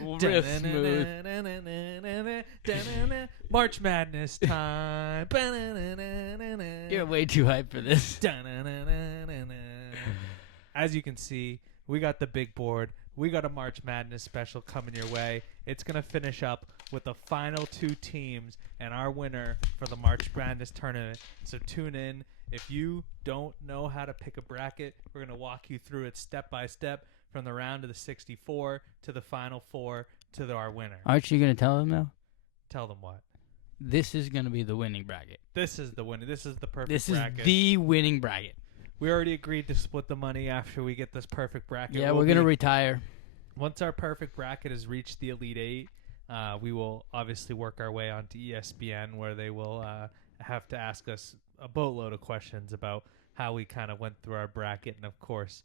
Real smooth. March Madness time. You're way too hyped for this. As you can see, we got the big board. We got a March Madness special coming your way. It's going to finish up with the final two teams and our winner for the March Madness tournament. So tune in. If you don't know how to pick a bracket, we're going to walk you through it step by step from the round of the 64 to the final four to our winner. Aren't you going to tell them, though? Tell them what? This is going to be the winning bracket. This is the winner. This is the perfect This bracket. is the winning bracket. We already agreed to split the money after we get this perfect bracket. Yeah, we're going to retire. Once our perfect bracket has reached the Elite Eight, we will obviously work our way onto ESPN, where they will have to ask us a boatload of questions about how we kind of went through our bracket and, of course,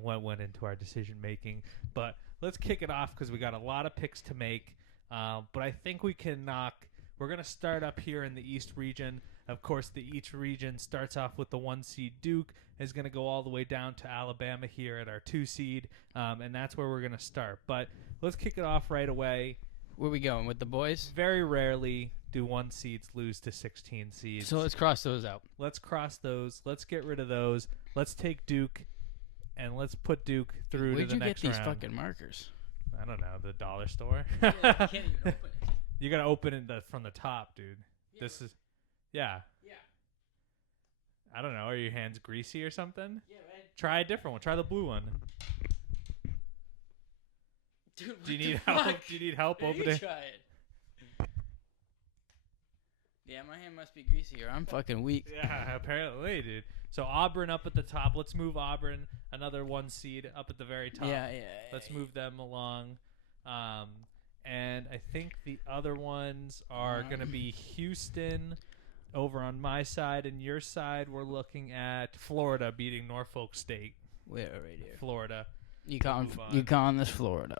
what went into our decision making. But let's kick it off because we got a lot of picks to make. But I think we can knock. We're going to start up here in the East region. Of course, the East region starts off with the 1 seed Duke, is going to go all the way down to Alabama here at our 2 seed, and that's where we're going to start. But let's kick it off right away. Where we going, with the boys? Very rarely do 1 seeds lose to 16 seeds. So let's cross those out. Let's cross those. Let's get rid of those. Let's take Duke, and let's put Duke through to the next round. Where'd you get these fucking markers? I don't know, the dollar store. Yeah, you can't even open it. You got to open it from the top, dude. Yeah, this is... Yeah. I don't know. Are your hands greasy or something? Yeah, man. Try a different one. Try the blue one. Dude, Do you need help? Do you need help opening? You try it. Yeah, my hand must be greasy or I'm fucking weak. Yeah, apparently, dude. So Auburn up at the top. Let's move Auburn, another 1 seed, up at the very top. Yeah. Let's move them along. And I think the other ones are going to be Houston over on my side, and your side we're looking at Florida beating Norfolk State. Where right here? Florida. You calling this Florida?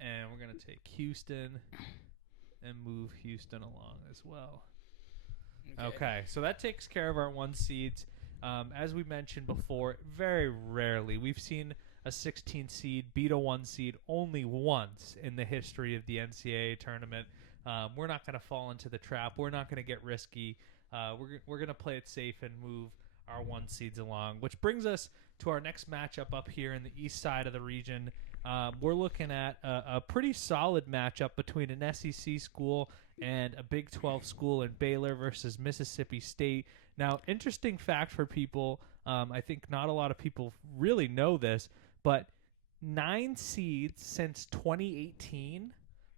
And we're going to take Houston and move Houston along as well. Okay, so that takes care of our 1 seeds. As we mentioned before, very rarely we've seen a 16 seed beat a 1 seed only once in the history of the NCAA tournament. We're not going to fall into the trap. We're not going to get risky. We're going to play it safe and move our 1 seeds along, which brings us to our next matchup up here in the east side of the region. We're looking at a pretty solid matchup between an SEC school and a Big 12 school in Baylor versus Mississippi State. Now, interesting fact for people, I think not a lot of people really know this, but 9 seeds since 2018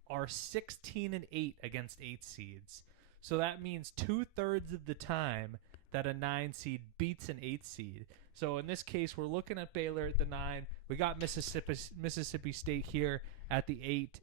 are 16-8 against 8 seeds. So that means 2/3 of the time that a 9 seed beats an 8 seed. So in this case, we're looking at Baylor at the 9. We got Mississippi State here at the 8.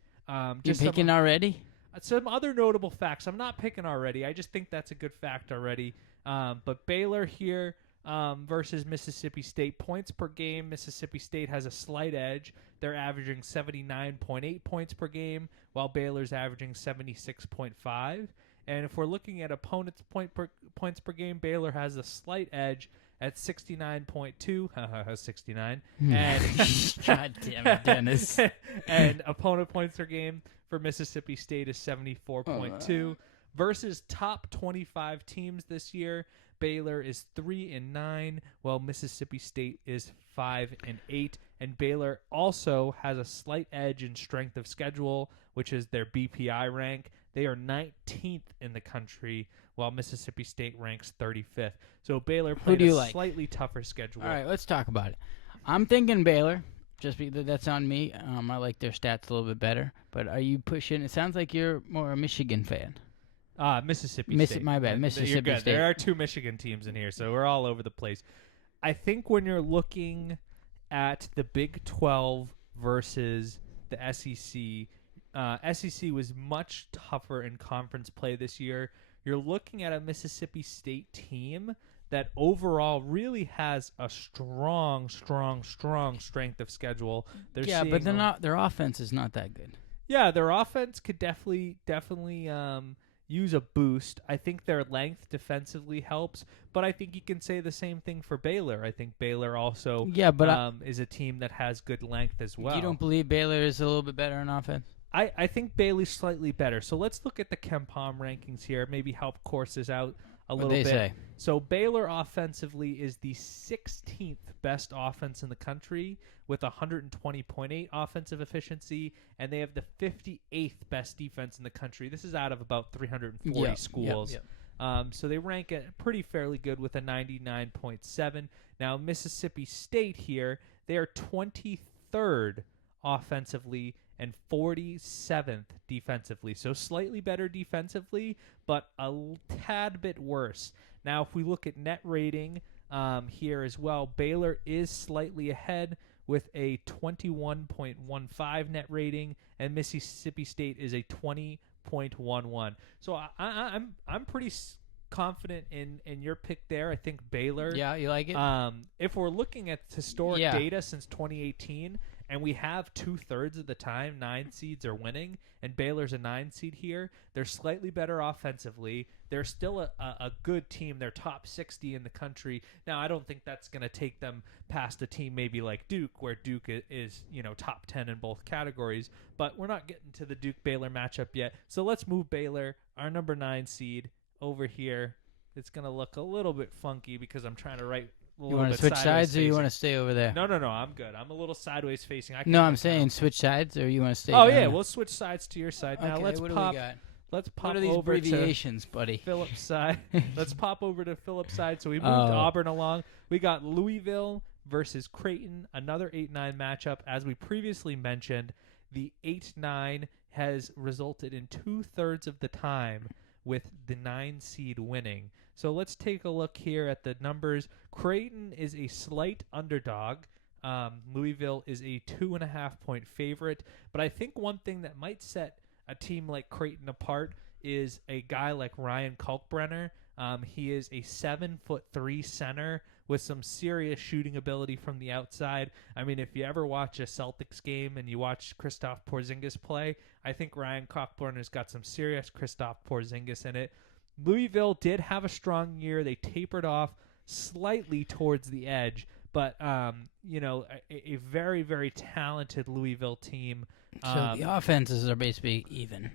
You picking already? Some other notable facts. I'm not picking already. I just think that's a good fact already. But Baylor here versus Mississippi State. Points per game, Mississippi State has a slight edge. They're averaging 79.8 points per game, while Baylor's averaging 76.5. And if we're looking at opponents' points per game, Baylor has a slight edge at 69.2. 69. And God damn it, Dennis. And opponent points per game for Mississippi State is 74.2. Versus top 25 teams this year, Baylor is 3-9, while Mississippi State is 5-8. And Baylor also has a slight edge in strength of schedule, which is their BPI rank. They are 19th in the country, while Mississippi State ranks 35th. So Baylor played a slightly tougher schedule. All right, let's talk about it. I'm thinking Baylor, just because that's on me. I like their stats a little bit better. But are you pushing? It sounds like you're more a Michigan fan. Mississippi State. My bad, Mississippi State. There are 2 Michigan teams in here, so we're all over the place. I think when you're looking at the Big 12 versus the SEC, SEC was much tougher in conference play this year. You're looking at a Mississippi State team that overall really has a strong strength of schedule. But their offense is not that good. Yeah, their offense could definitely use a boost. I think their length defensively helps, but I think you can say the same thing for Baylor. I think Baylor also Yeah, but is a team that has good length as well. you don't believe Baylor is a little bit better on offense? I think Bailey's slightly better. So let's look at the KenPom rankings here, maybe help course this out a What'd little they bit. say? So Baylor offensively is the 16th best offense in the country with 120.8 offensive efficiency, and they have the 58th best defense in the country. This is out of about 340 schools. So they rank it pretty fairly good with a 99.7. Now Mississippi State here, they are 23rd offensively and 47th defensively. So slightly better defensively, but a tad bit worse. Now, if we look at net rating here as well, Baylor is slightly ahead with a 21.15 net rating, and Mississippi State is a 20.11. So I'm pretty confident in your pick there. I think Baylor. Yeah, you like it? If we're looking at historic data since 2018, and we have 2/3 of the time 9 seeds are winning, and Baylor's a 9 seed here, they're slightly better offensively. They're still a good team. They're top 60 in the country. Now, I don't think that's going to take them past a team maybe like Duke, where Duke is top 10 in both categories. But we're not getting to the Duke-Baylor matchup yet. So let's move Baylor, our number 9 seed, over here. It's going to look a little bit funky because I'm trying to write a little bit. You want to switch sides, or you want to stay over there? No, I'm good. I'm a little sideways facing. No, I'm saying switch sides, or you want to stay? Oh yeah, we'll switch sides to your side. Now Okay, let's what pop. do we got? Let's pop What are these over abbreviations, buddy? to Phillip's side. Let's pop over to Phillip's side. So we moved Auburn along. We got Louisville versus Creighton, another 8-9 matchup. As we previously mentioned, the 8-9 has resulted in 2/3 of the time with the 9 seed winning. So let's take a look here at the numbers. Creighton is a slight underdog. Louisville is a 2.5-point favorite. But I think one thing that might set a team like Creighton apart is a guy like Ryan Kalkbrenner. He is a 7'3" center with some serious shooting ability from the outside. I mean, if you ever watch a Celtics game and you watch Kristaps Porzingis play, I think Ryan Kalkbrenner's got some serious Kristaps Porzingis in it. Louisville did have a strong year. They tapered off slightly towards the edge, but a very, very talented Louisville team. So the offenses are basically even.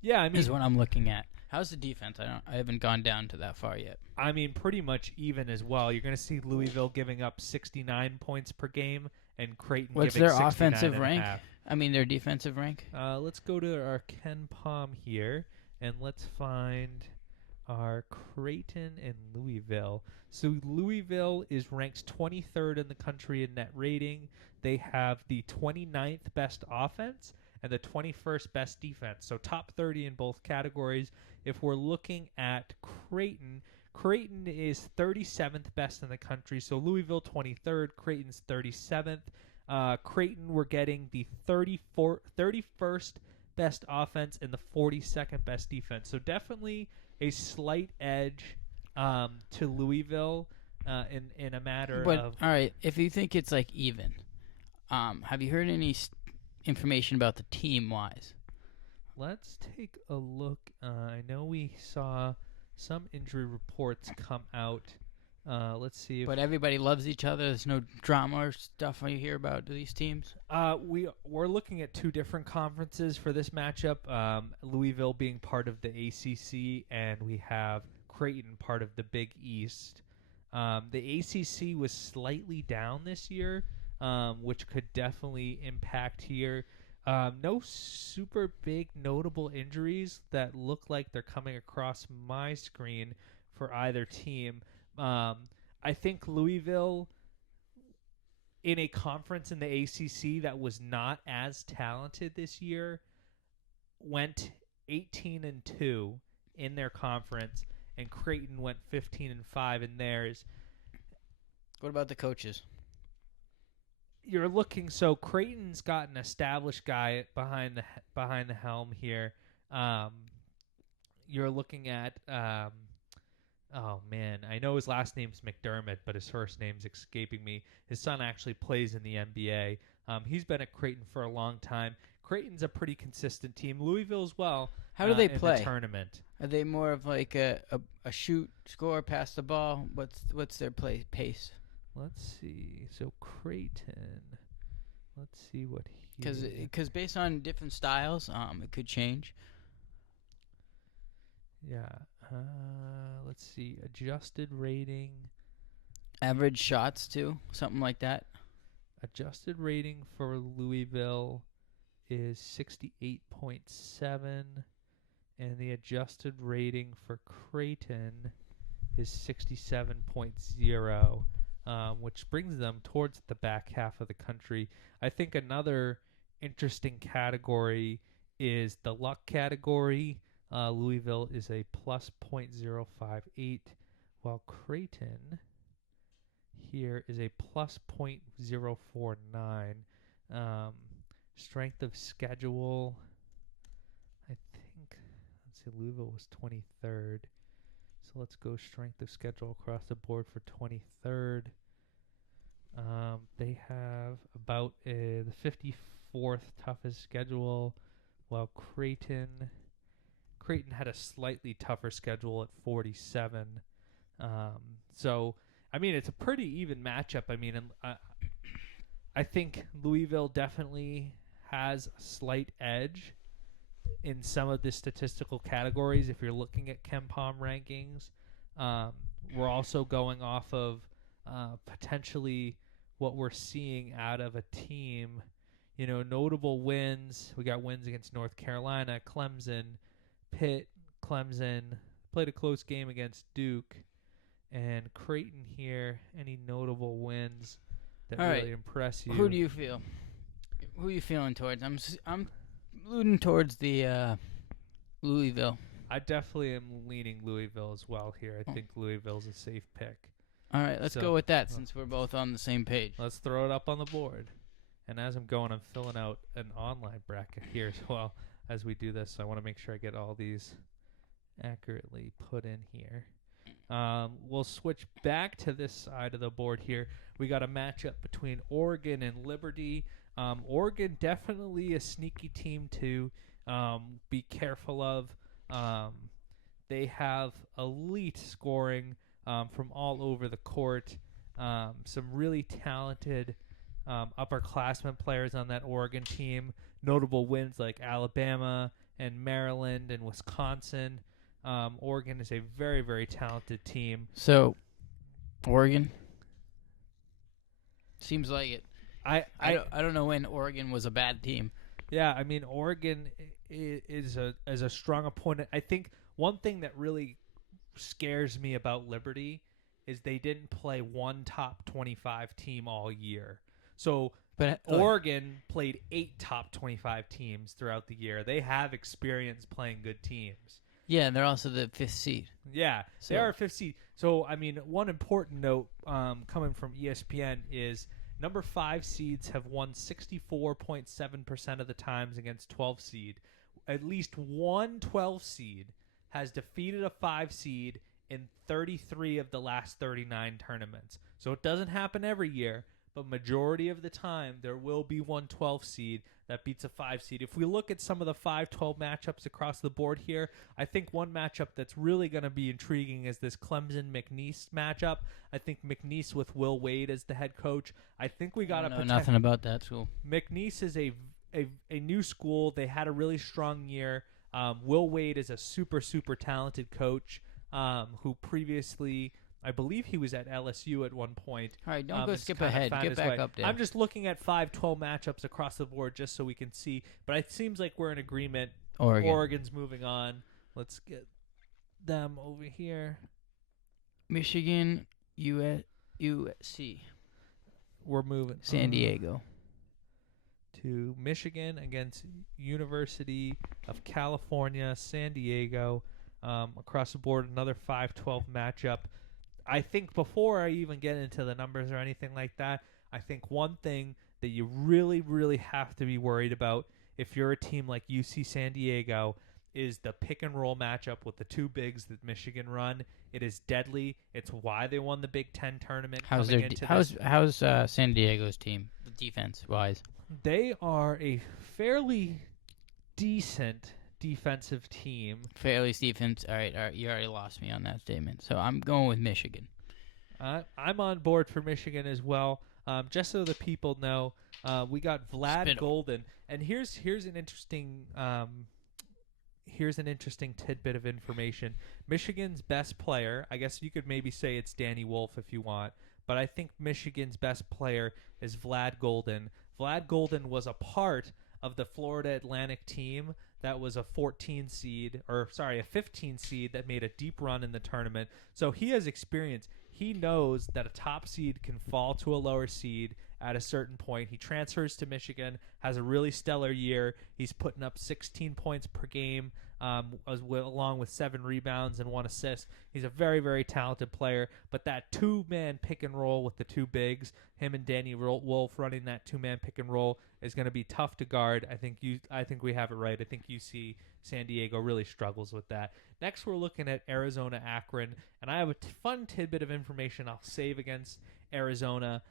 Yeah, I mean, is what I'm looking at. How's the defense? I haven't gone down to that far yet. I mean, pretty much even as well. You're going to see Louisville giving up 69 points per game, and Creighton What's giving their offensive rank? half. I mean, their defensive rank. Let's go to our KenPom here, and let's find our Creighton and Louisville. So Louisville is ranked 23rd in the country in net rating. They have the 29th best offense and the 21st best defense. So top 30 in both categories. If we're looking at Creighton, Creighton is 37th best in the country. So Louisville 23rd, Creighton's 37th. Creighton, we're getting the 31st best offense and the 42nd best defense. So definitely a slight edge to Louisville in a matter of. All right, if you think it's like even, have you heard any information about the team-wise? Let's take a look. I know we saw some injury reports come out. Let's see. But everybody loves each other. There's no drama or stuff you hear about these teams. We're looking at two different conferences for this matchup. Louisville being part of the ACC, and we have Creighton part of the Big East. The ACC was slightly down this year, which could definitely impact here. No super big notable injuries that look like they're coming across my screen for either team. I think Louisville, in a conference in the ACC that was not as talented this year, went 18-2 in their conference, and Creighton went 15-5 in theirs. What about the coaches? You're looking, so Creighton's got an established guy behind the helm here. You're looking at oh man, I know his last name's McDermott, but his first name's escaping me. His son actually plays in the NBA. He's been at Creighton for a long time. Creighton's a pretty consistent team. Louisville as well. How do they in play? the tournament? Are they more of like a shoot, score, pass the ball? What's their pace? Let's see. So Creighton. Let's see what Because based on different styles, it could change. Yeah. Let's see. Adjusted rating. Average shots too, something like that. Adjusted rating for Louisville is 68.7, and the adjusted rating for Creighton is 67.0, which brings them towards the back half of the country. I think another interesting category is the luck category. Louisville is a plus .058, while Creighton here is a plus .049. Strength of schedule, I think, let's see, Louisville was 23rd. So let's go strength of schedule across the board for 23rd. They have about the 54th toughest schedule, while Creighton had a slightly tougher schedule at 47. So, I mean, it's a pretty even matchup. I mean, I think Louisville definitely has a slight edge in some of the statistical categories. If you're looking at KenPom rankings, we're also going off of potentially what we're seeing out of a team. You know, notable wins. We got wins against North Carolina, Clemson, Pitt, Clemson. Played a close game against Duke. And Creighton here, any notable wins that really impress you? Who do you feel? Who are you feeling towards? I'm leaning towards the Louisville. I definitely am leaning Louisville as well here. I think Louisville's a safe pick. All right, let's go with that since we're both on the same page. Let's throw it up on the board. And as I'm going, I'm filling out an online bracket here as well as we do this. So I want to make sure I get all these accurately put in here. We'll switch back to this side of the board here. We got a matchup between Oregon and Liberty. Oregon definitely a sneaky team to be careful of. They have elite scoring from all over the court. Some really talented upperclassmen players on that Oregon team. Notable wins like Alabama and Maryland and Wisconsin. Oregon is a very, very talented team. So, Oregon? Seems like it. I don't know when Oregon was a bad team. Yeah, I mean, Oregon is a strong opponent. I think one thing that really scares me about Liberty is they didn't play one top 25 team all year. So Oregon played 8 top 25 teams throughout the year. They have experience playing good teams. Yeah, and they're also the 5th seed. Yeah, they are a 5th seed. So, I mean, one important note coming from ESPN is number 5 seeds have won 64.7% of the times against 12 seed. At least one 12 seed has defeated a 5 seed in 33 of the last 39 tournaments. So it doesn't happen every year, but majority of the time there will be one 12 seed that beats a 5 seed. If we look at some of the 5-12 matchups across the board here, I think one matchup that's really going to be intriguing is this Clemson-McNeese matchup. I think McNeese with Will Wade as the head coach. I think we got to know nothing about that school. McNeese is a new school. They had a really strong year. Will Wade is a super, super talented coach who previously, I believe he was at LSU at one point. All right, don't go skip ahead. Get back up there. I'm just looking at 5-12 matchups across the board just so we can see. But it seems like we're in agreement. Oregon's moving on. Let's get them over here. Michigan, USC. We're moving. San Diego. To Michigan against University of California, San Diego. Across the board, another 5-12 matchup. I think before I even get into the numbers or anything like that, I think one thing that you really, really have to be worried about if you're a team like UC San Diego is the pick and roll matchup with the two bigs that Michigan run. It is deadly. It's why they won the Big Ten tournament. How's San Diego's team defense wise? They are a fairly decent defensive team. Fairly defense. All right, you already lost me on that statement. So I'm going with Michigan. I'm on board for Michigan as well. Just so the people know, we got Vlad Golden, and here's an interesting tidbit of information. Michigan's best player, I guess you could maybe say it's Danny Wolf if you want, but I think Michigan's best player is Vlad Golden. Vlad Golden was a part of the Florida Atlantic team that was a 15 seed that made a deep run in the tournament. So he has experience. He knows that a top seed can fall to a lower seed at a certain point. He transfers to Michigan, has a really stellar year. He's putting up 16 points per game, along with 7 rebounds and 1 assist. He's a very, very talented player. But that two-man pick and roll with the two bigs, him and Danny Wolf running that two-man pick and roll, is going to be tough to guard. I think we have it right. I think UC San Diego really struggles with that. Next, we're looking at Arizona Akron, and I have a fun tidbit of information I'll save against Arizona,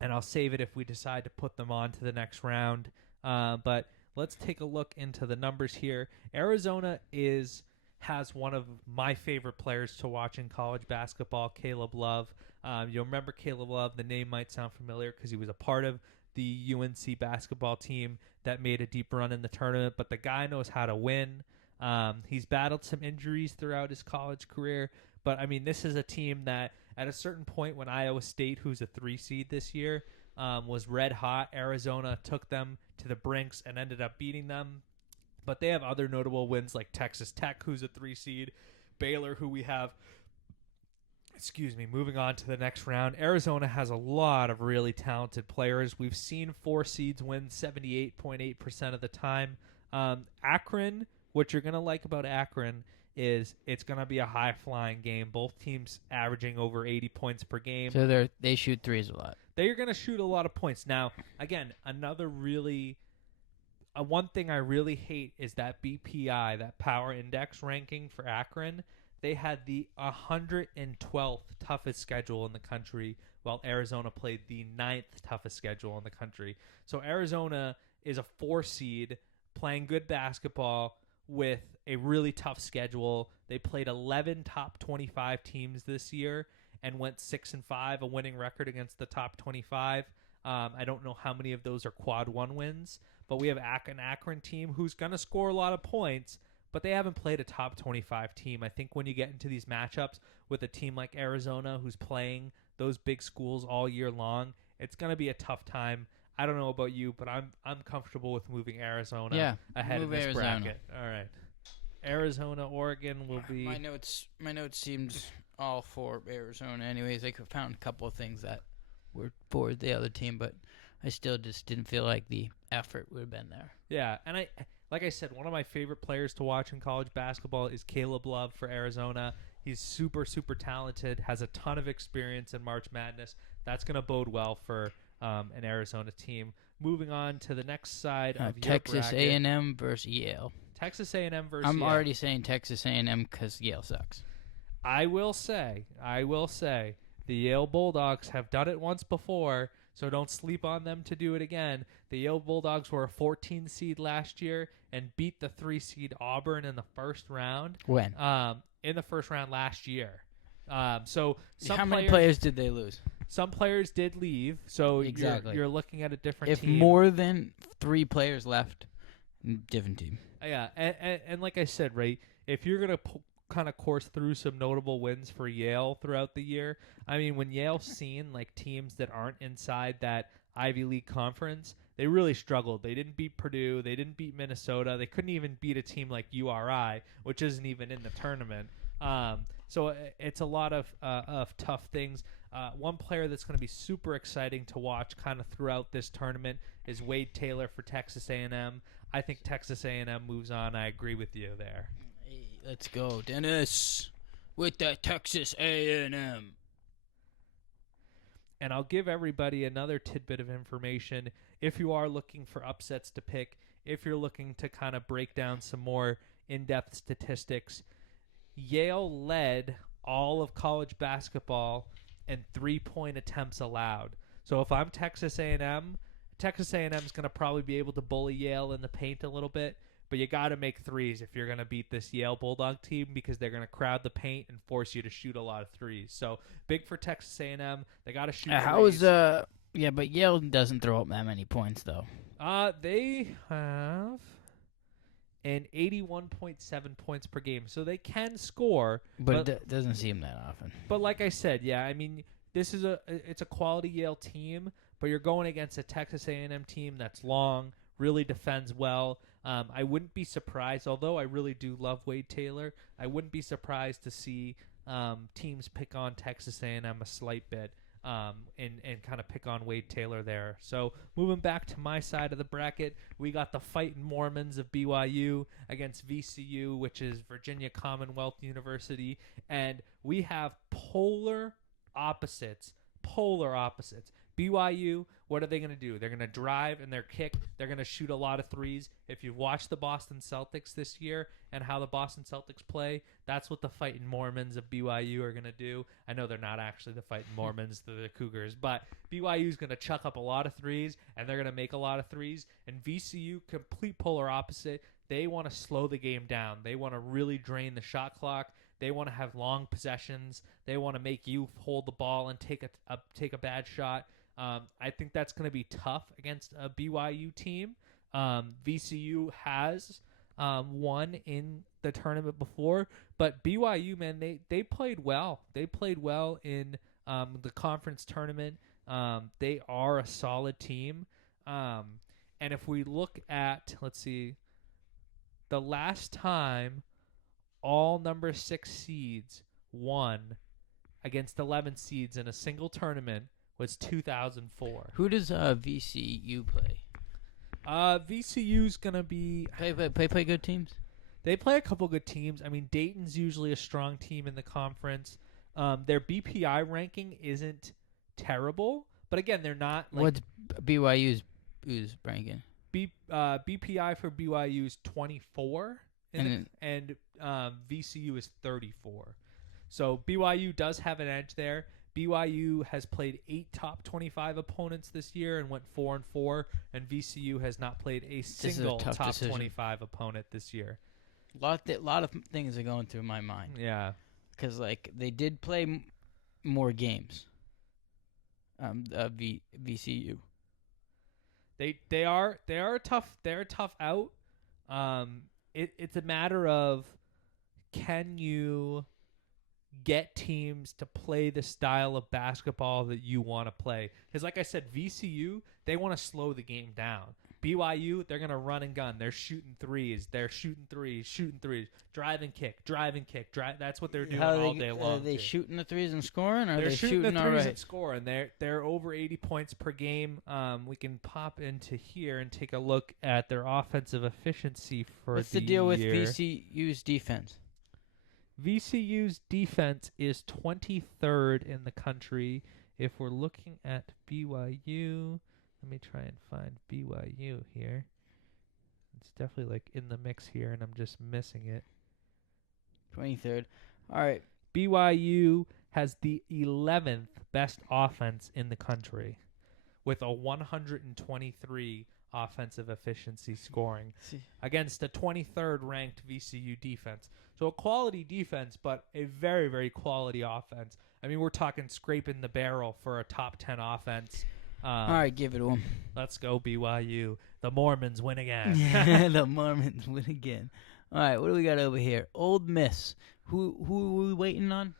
and I'll save it if we decide to put them on to the next round. But let's take a look into the numbers here. Arizona has one of my favorite players to watch in college basketball, Caleb Love. You'll remember Caleb Love. The name might sound familiar because he was a part of the UNC basketball team that made a deep run in the tournament, but the guy knows how to win. He's battled some injuries throughout his college career, but I mean, this is a team that at a certain point when Iowa State, who's a 3 seed this year, was red hot, Arizona took them to the brinks and ended up beating them. But they have other notable wins like Texas Tech, who's a 3 seed, Baylor, who we have. Moving on to the next round. Arizona has a lot of really talented players. We've seen 4 seeds win 78.8% of the time. Akron, what you're going to like about Akron is it's going to be a high-flying game. Both teams averaging over 80 points per game. So they shoot threes a lot. They're going to shoot a lot of points. Now, again, one thing I really hate is that BPI, that power index ranking for Akron. They had the 112th toughest schedule in the country, while Arizona played the 9th toughest schedule in the country. So Arizona is a 4 seed playing good basketball with a really tough schedule. They played 11 top 25 teams this year and went 6-5, a winning record against the top 25. I don't know how many of those are quad 1 wins, but we have an Akron team who's going to score a lot of points, but they haven't played a top 25 team. I think when you get into these matchups with a team like Arizona who's playing those big schools all year long, it's going to be a tough time. I don't know about you, but I'm comfortable with moving Arizona ahead in this bracket. All right. Arizona, Oregon will be... My notes seems all for Arizona anyways. I found a couple of things that were for the other team, but I still just didn't feel like the effort would have been there. Yeah, and like I said, one of my favorite players to watch in college basketball is Caleb Love for Arizona. He's super, super talented, has a ton of experience in March Madness. That's going to bode well for an Arizona team. Moving on to the next side of your Texas bracket. A&M versus Yale. Texas A&M versus I'm Yale. already saying Texas A&M because Yale sucks. I will say, the Yale Bulldogs have done it once before, so don't sleep on them to do it again. The Yale Bulldogs were a 14 seed last year and beat the 3 seed Auburn in the first round. When? In the first round last year. So how many players did they lose? Some players did leave, so exactly. you're looking at a different team. If more than 3 players left, different team. Yeah, and like I said, right, if you're going to kind of course through some notable wins for Yale throughout the year, I mean, when Yale's seen like teams that aren't inside that Ivy League conference, they really struggled. They didn't beat Purdue. They didn't beat Minnesota. They couldn't even beat a team like URI, which isn't even in the tournament. So it's a lot of tough things. One player that's going to be super exciting to watch kind of throughout this tournament is Wade Taylor for Texas A&M. I think Texas A&M moves on. I agree with you there. Hey, let's go, Dennis, with the Texas A&M. And I'll give everybody another tidbit of information. If you are looking for upsets to pick, if you're looking to kind of break down some more in-depth statistics, Yale led all of college basketball in 3-point attempts allowed. So if I'm Texas A&M, Texas A&M is going to probably be able to bully Yale in the paint a little bit, but you got to make threes if you're going to beat this Yale Bulldog team because they're going to crowd the paint and force you to shoot a lot of threes. So big for Texas A&M. They got to shoot How is threes. Yeah, but Yale doesn't throw up that many points though. They have an 81.7 points per game, so they can score, but it doesn't seem that often. But like I said, yeah, I mean, it's a quality Yale team, but you're going against a Texas A&M team that's long, really defends well. I wouldn't be surprised, although I really do love Wade Taylor, I wouldn't be surprised to see teams pick on Texas A&M a slight bit. And kind of pick on Wade Taylor there. So moving back to my side of the bracket, we got the Fighting Mormons of BYU against VCU, which is Virginia Commonwealth University, and we have polar opposites. BYU, what are they going to do? They're going to drive and they're kick. They're going to shoot a lot of threes. If you've watched the Boston Celtics this year and how the Boston Celtics play, that's what the Fighting Mormons of BYU are going to do. I know they're not actually the Fighting Mormons, they're the Cougars, but BYU is going to chuck up a lot of threes and they're going to make a lot of threes. And VCU, complete polar opposite. They want to slow the game down. They want to really drain the shot clock. They want to have long possessions. They want to make you hold the ball and take a bad shot. I think that's going to be tough against a BYU team. VCU has won in the tournament before, but BYU, man, they played well. They played well in the conference tournament. They are a solid team. And if we look at, let's see, the last time all number 6 seeds won against 11 seeds in a single tournament was 2004. Who does VCU play? VCU's gonna be play good teams. They play a couple good teams. I mean, Dayton's usually a strong team in the conference. Their BPI ranking isn't terrible, but again, they're not. Like, what's BYU's ranking? BPI for BYU is 24, and VCU is 34. So BYU does have an edge there. BYU has played 8 top 25 opponents this year and went 4-4, and VCU has not played a single top 25 opponent this year. Lot of things are going through my mind. Yeah, because like they did play more games. VCU. They are a tough out. It's a matter of, can you get teams to play the style of basketball that you want to play? Because like I said, VCU, they want to slow the game down. BYU, they're going to run and gun. They're shooting threes. Drive and kick. That's what they're doing all day long. Are they shooting the threes and scoring? Or they're are they shooting the threes right? and scoring. They're over 80 points per game. We can pop into here and take a look at their offensive efficiency for What's the deal with year. VCU's defense? VCU's defense is 23rd in the country. If we're looking at BYU, let me try and find BYU here. It's definitely like in the mix here, and I'm just missing it. 23rd. All right. BYU has the 11th best offense in the country with a 123 offensive efficiency scoring against a 23rd ranked VCU defense. So a quality defense, but a very, very quality offense. I mean, we're talking scraping the barrel for a top 10 offense. All right, give it to them. Let's go, BYU. The Mormons win again. The Mormons win again. All right, what do we got over here? Ole Miss. Who are we waiting on?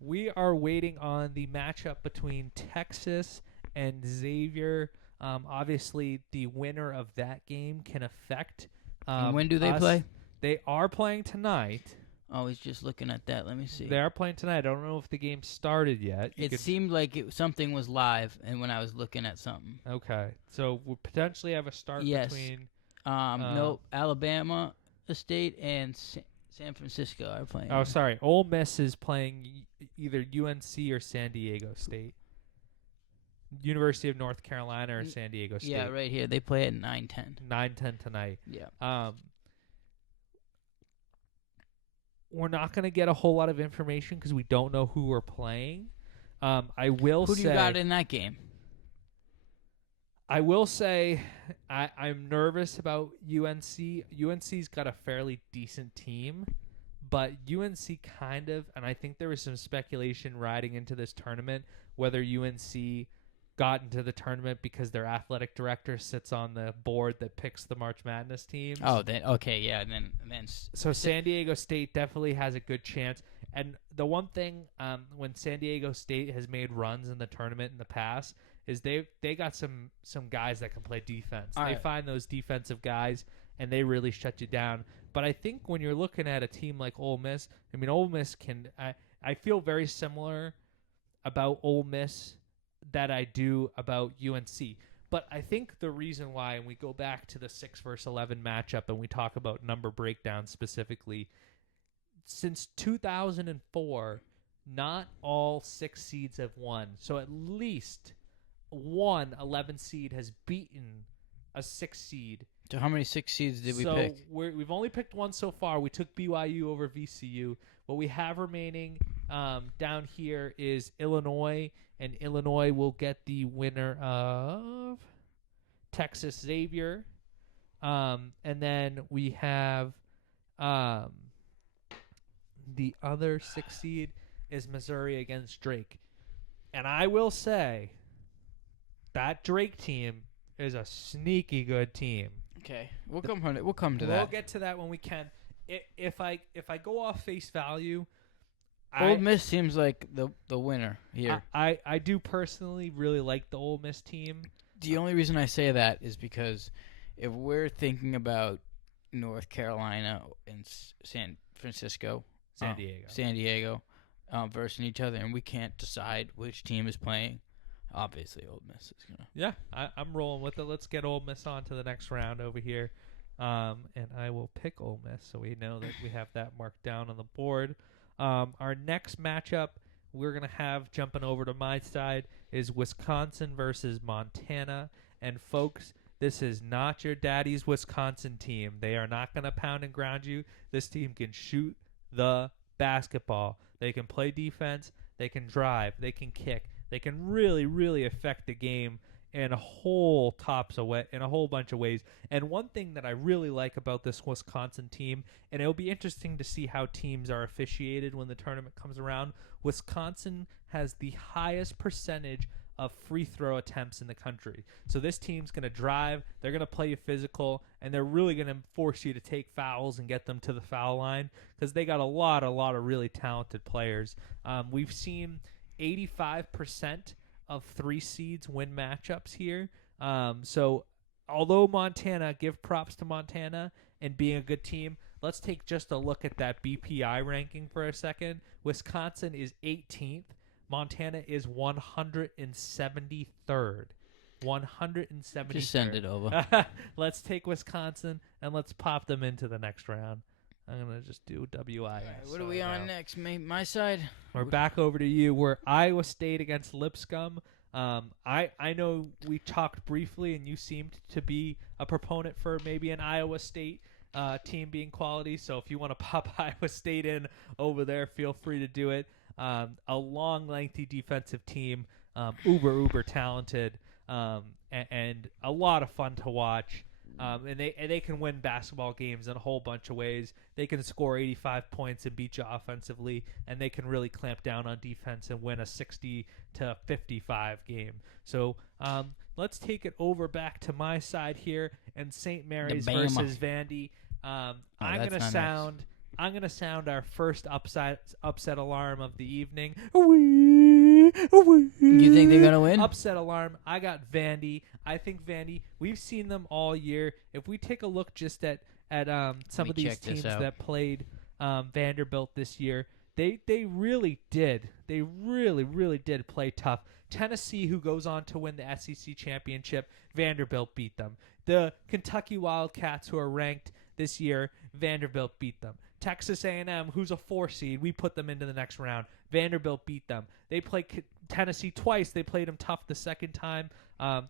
We are waiting on the matchup between Texas and Xavier. Obviously, the winner of that game can affect and when do they play? They are playing tonight. Oh, he's just looking at that. Let me see. They are playing tonight. I don't know if the game started yet. It seemed like something was live, and when I was looking at something. Okay, so we'll potentially have a start between. No, Alabama State and San Francisco are playing. Oh, sorry. Ole Miss is playing either UNC or San Diego State. University of North Carolina or San Diego State. Yeah, right here. They play at 9:10. 9:10 tonight. Yeah. We're not going to get a whole lot of information because we don't know who we're playing. I will say. Who do you got in that game? I will say I'm nervous about UNC. UNC's got a fairly decent team, but UNC kind of, and I think there was some speculation riding into this tournament whether UNC got into the tournament because their athletic director sits on the board that picks the March Madness teams. Oh, then okay, yeah, and then So San Diego State definitely has a good chance. And the one thing, when San Diego State has made runs in the tournament in the past, is they got some guys that can play defense. All They right. find those defensive guys, and they really shut you down. But I think when you're looking at a team like Ole Miss, I mean, Ole Miss can. I feel very similar about Ole Miss that I do about UNC. But I think the reason why, and we go back to the 6 versus 11 matchup, and we talk about number breakdown specifically, since 2004, not all 6 seeds have won. So at least one 11 seed has beaten a 6 seed. So how many 6 seeds did we So pick? we've only picked one so far. We took BYU over VCU. What we have remaining down here is Illinois, and Illinois will get the winner of Texas Xavier. And then we have the other 6 seed is Missouri against Drake. And I will say that Drake team is a sneaky good team. Okay, we'll come to that. We'll get to that when we can. If I go off face value, Ole Miss seems like the winner here. I do personally really like the Ole Miss team. The only reason I say that is because if we're thinking about North Carolina and San Diego versus each other, and we can't decide which team is playing, obviously Ole Miss is gonna. Yeah, I'm rolling with it. Let's get Ole Miss on to the next round over here, and I will pick Ole Miss so we know that we have that marked down on the board. Our next matchup we're going to have, jumping over to my side, is Wisconsin versus Montana. And folks, this is not your daddy's Wisconsin team. They are not going to pound and ground you. This team can shoot the basketball. They can play defense. They can drive. They can kick. They can really, really affect the game in a whole bunch of ways. And one thing that I really like about this Wisconsin team, and it'll be interesting to see how teams are officiated when the tournament comes around, Wisconsin has the highest percentage of free throw attempts in the country. So this team's going to drive, they're going to play you physical, and they're really going to force you to take fouls and get them to the foul line because they got a lot of really talented players. We've seen 85% of 3 seeds win matchups here. So although give props to Montana and being a good team, let's take just a look at that BPI ranking for a second. Wisconsin is 18th. Montana is 173rd. 173rd. Just send it over. Let's take Wisconsin and let's pop them into the next round. I'm going to just do WIS. Right, what are we on next? My side? We're back over to you. We're Iowa State against Lipscomb. I know we talked briefly, and you seemed to be a proponent for maybe an Iowa State team being quality. So if you want to pop Iowa State in over there, feel free to do it. A long, lengthy defensive team, uber talented, and a lot of fun to watch. And they can win basketball games in a whole bunch of ways. They can score 85 points and beat you offensively, and they can really clamp down on defense and win a 60-55 game. So let's take it over back to my side here, and St. Mary's versus Vandy. I'm gonna sound our first upset alarm of the evening. You think they're gonna win? Upset alarm. I got Vandy. I think Vandy. We've seen them all year. If we take a look just at some of these teams that played Vanderbilt this year, they really did. They really did play tough. Tennessee, who goes on to win the SEC championship, Vanderbilt beat them. The Kentucky Wildcats, who are ranked this year, Vanderbilt beat them. Texas A&M, who's a 4 seed, we put them into the next round. Vanderbilt beat them. They played Tennessee twice. They played them tough the second time.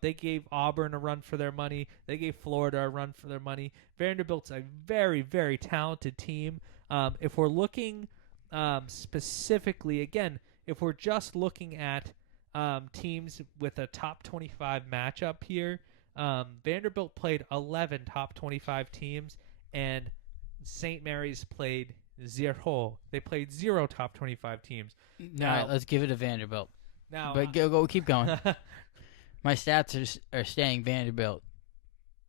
They gave Auburn a run for their money. They gave Florida a run for their money. Vanderbilt's a very, very talented team. If we're looking specifically, again, if we're just looking at teams with a top 25 matchup here. Vanderbilt played 11 top 25 teams, and St. Mary's played 0. They played 0 top 25 teams. All right, let's give it to Vanderbilt. Now, But go, keep going. My stats are staying Vanderbilt.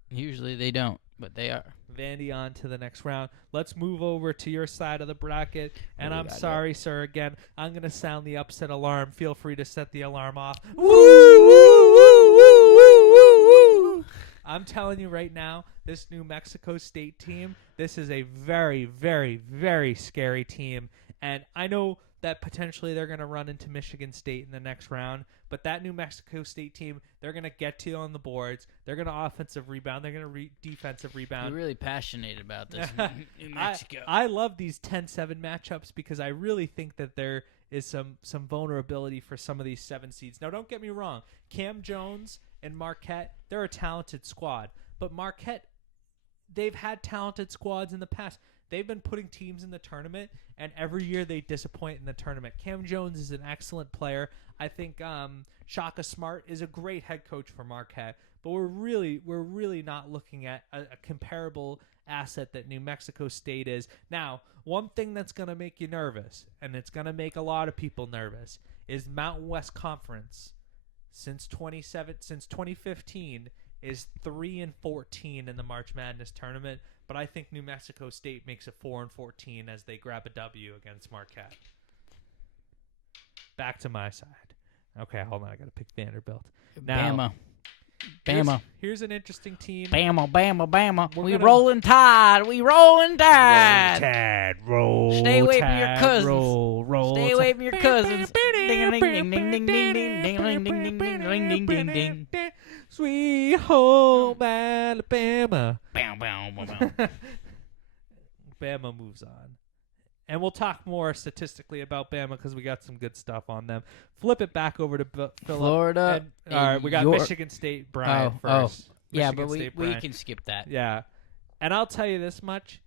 Usually they don't, but they are. Vandy on to the next round. Let's move over to your side of the bracket. And I'm sorry, sir, again. I'm going to sound the upset alarm. Feel free to set the alarm off. Woo, woo, woo, woo, woo, woo, woo. I'm telling you right now, this New Mexico State team, this is a very, very, very scary team. And I know that potentially they're going to run into Michigan State in the next round. But that New Mexico State team, they're going to get to you on the boards. They're going to offensive rebound. They're going to defensive rebound. You're really passionate about this New Mexico. I love these 10-7 matchups because I really think that there is some vulnerability for some of these 7 seeds. Now, don't get me wrong. Cam Jones and Marquette, they're a talented squad. But Marquette, they've had talented squads in the past. They've been putting teams in the tournament, and every year they disappoint in the tournament. Cam Jones is an excellent player. I think Shaka Smart is a great head coach for Marquette, but we're really not looking at a comparable asset that New Mexico State is. Now, one thing that's going to make you nervous, and it's going to make a lot of people nervous, is Mountain West Conference. Since 2015 is 3-14 in the March Madness tournament, but I think New Mexico State makes it 4-14 as they grab a W against Marquette. Back to my side. Okay, hold on. I got to pick Vanderbilt. Now, Bama. Here's an interesting team. Bama. Rolling Tide. We rolling Tide. Roll. Stay away Tide, from your cousins. Roll. Stay away from your cousins. Ding ding ding ding ding ding ding ding ding ding ding ding ding ding. Sweet home Alabama. Bam. Bama moves on. And we'll talk more statistically about Bama because we got some good stuff on them. Flip it back over to Philip. Florida. All right, we got Michigan State, Brian, first. Yeah, Michigan but State, we Brian. can skip that. Yeah. And I'll tell you this much.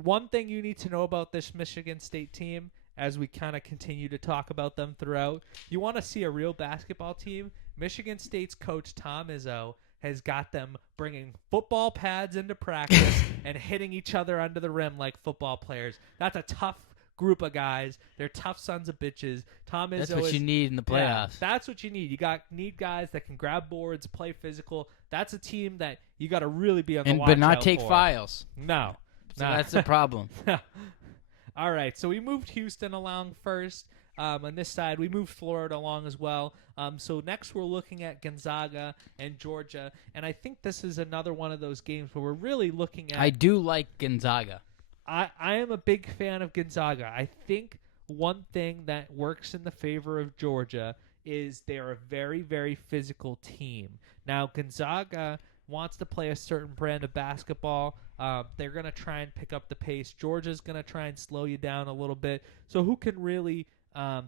One thing you need to know about this Michigan State team, as we kind of continue to talk about them throughout, you want to see a real basketball team, Michigan State's coach, Tom Izzo, has got them bringing football pads into practice and hitting each other under the rim like football players. That's a tough group of guys. They're tough sons of bitches. Tom Izzo That's what you need in the playoffs. Yeah, that's what you need. Need guys that can grab boards, play physical. That's a team that you got to really be on the watch but not out take for. files. No. So that's the problem. All right, so we moved Houston along first. On this side, we moved Florida along as well. So next we're looking at Gonzaga and Georgia. And I think this is another one of those games where we're really looking at... I do like Gonzaga. I am a big fan of Gonzaga. I think one thing that works in the favor of Georgia is they're a very, very physical team. Now, Gonzaga wants to play a certain brand of basketball. They're going to try and pick up the pace. Georgia's going to try and slow you down a little bit. So who can really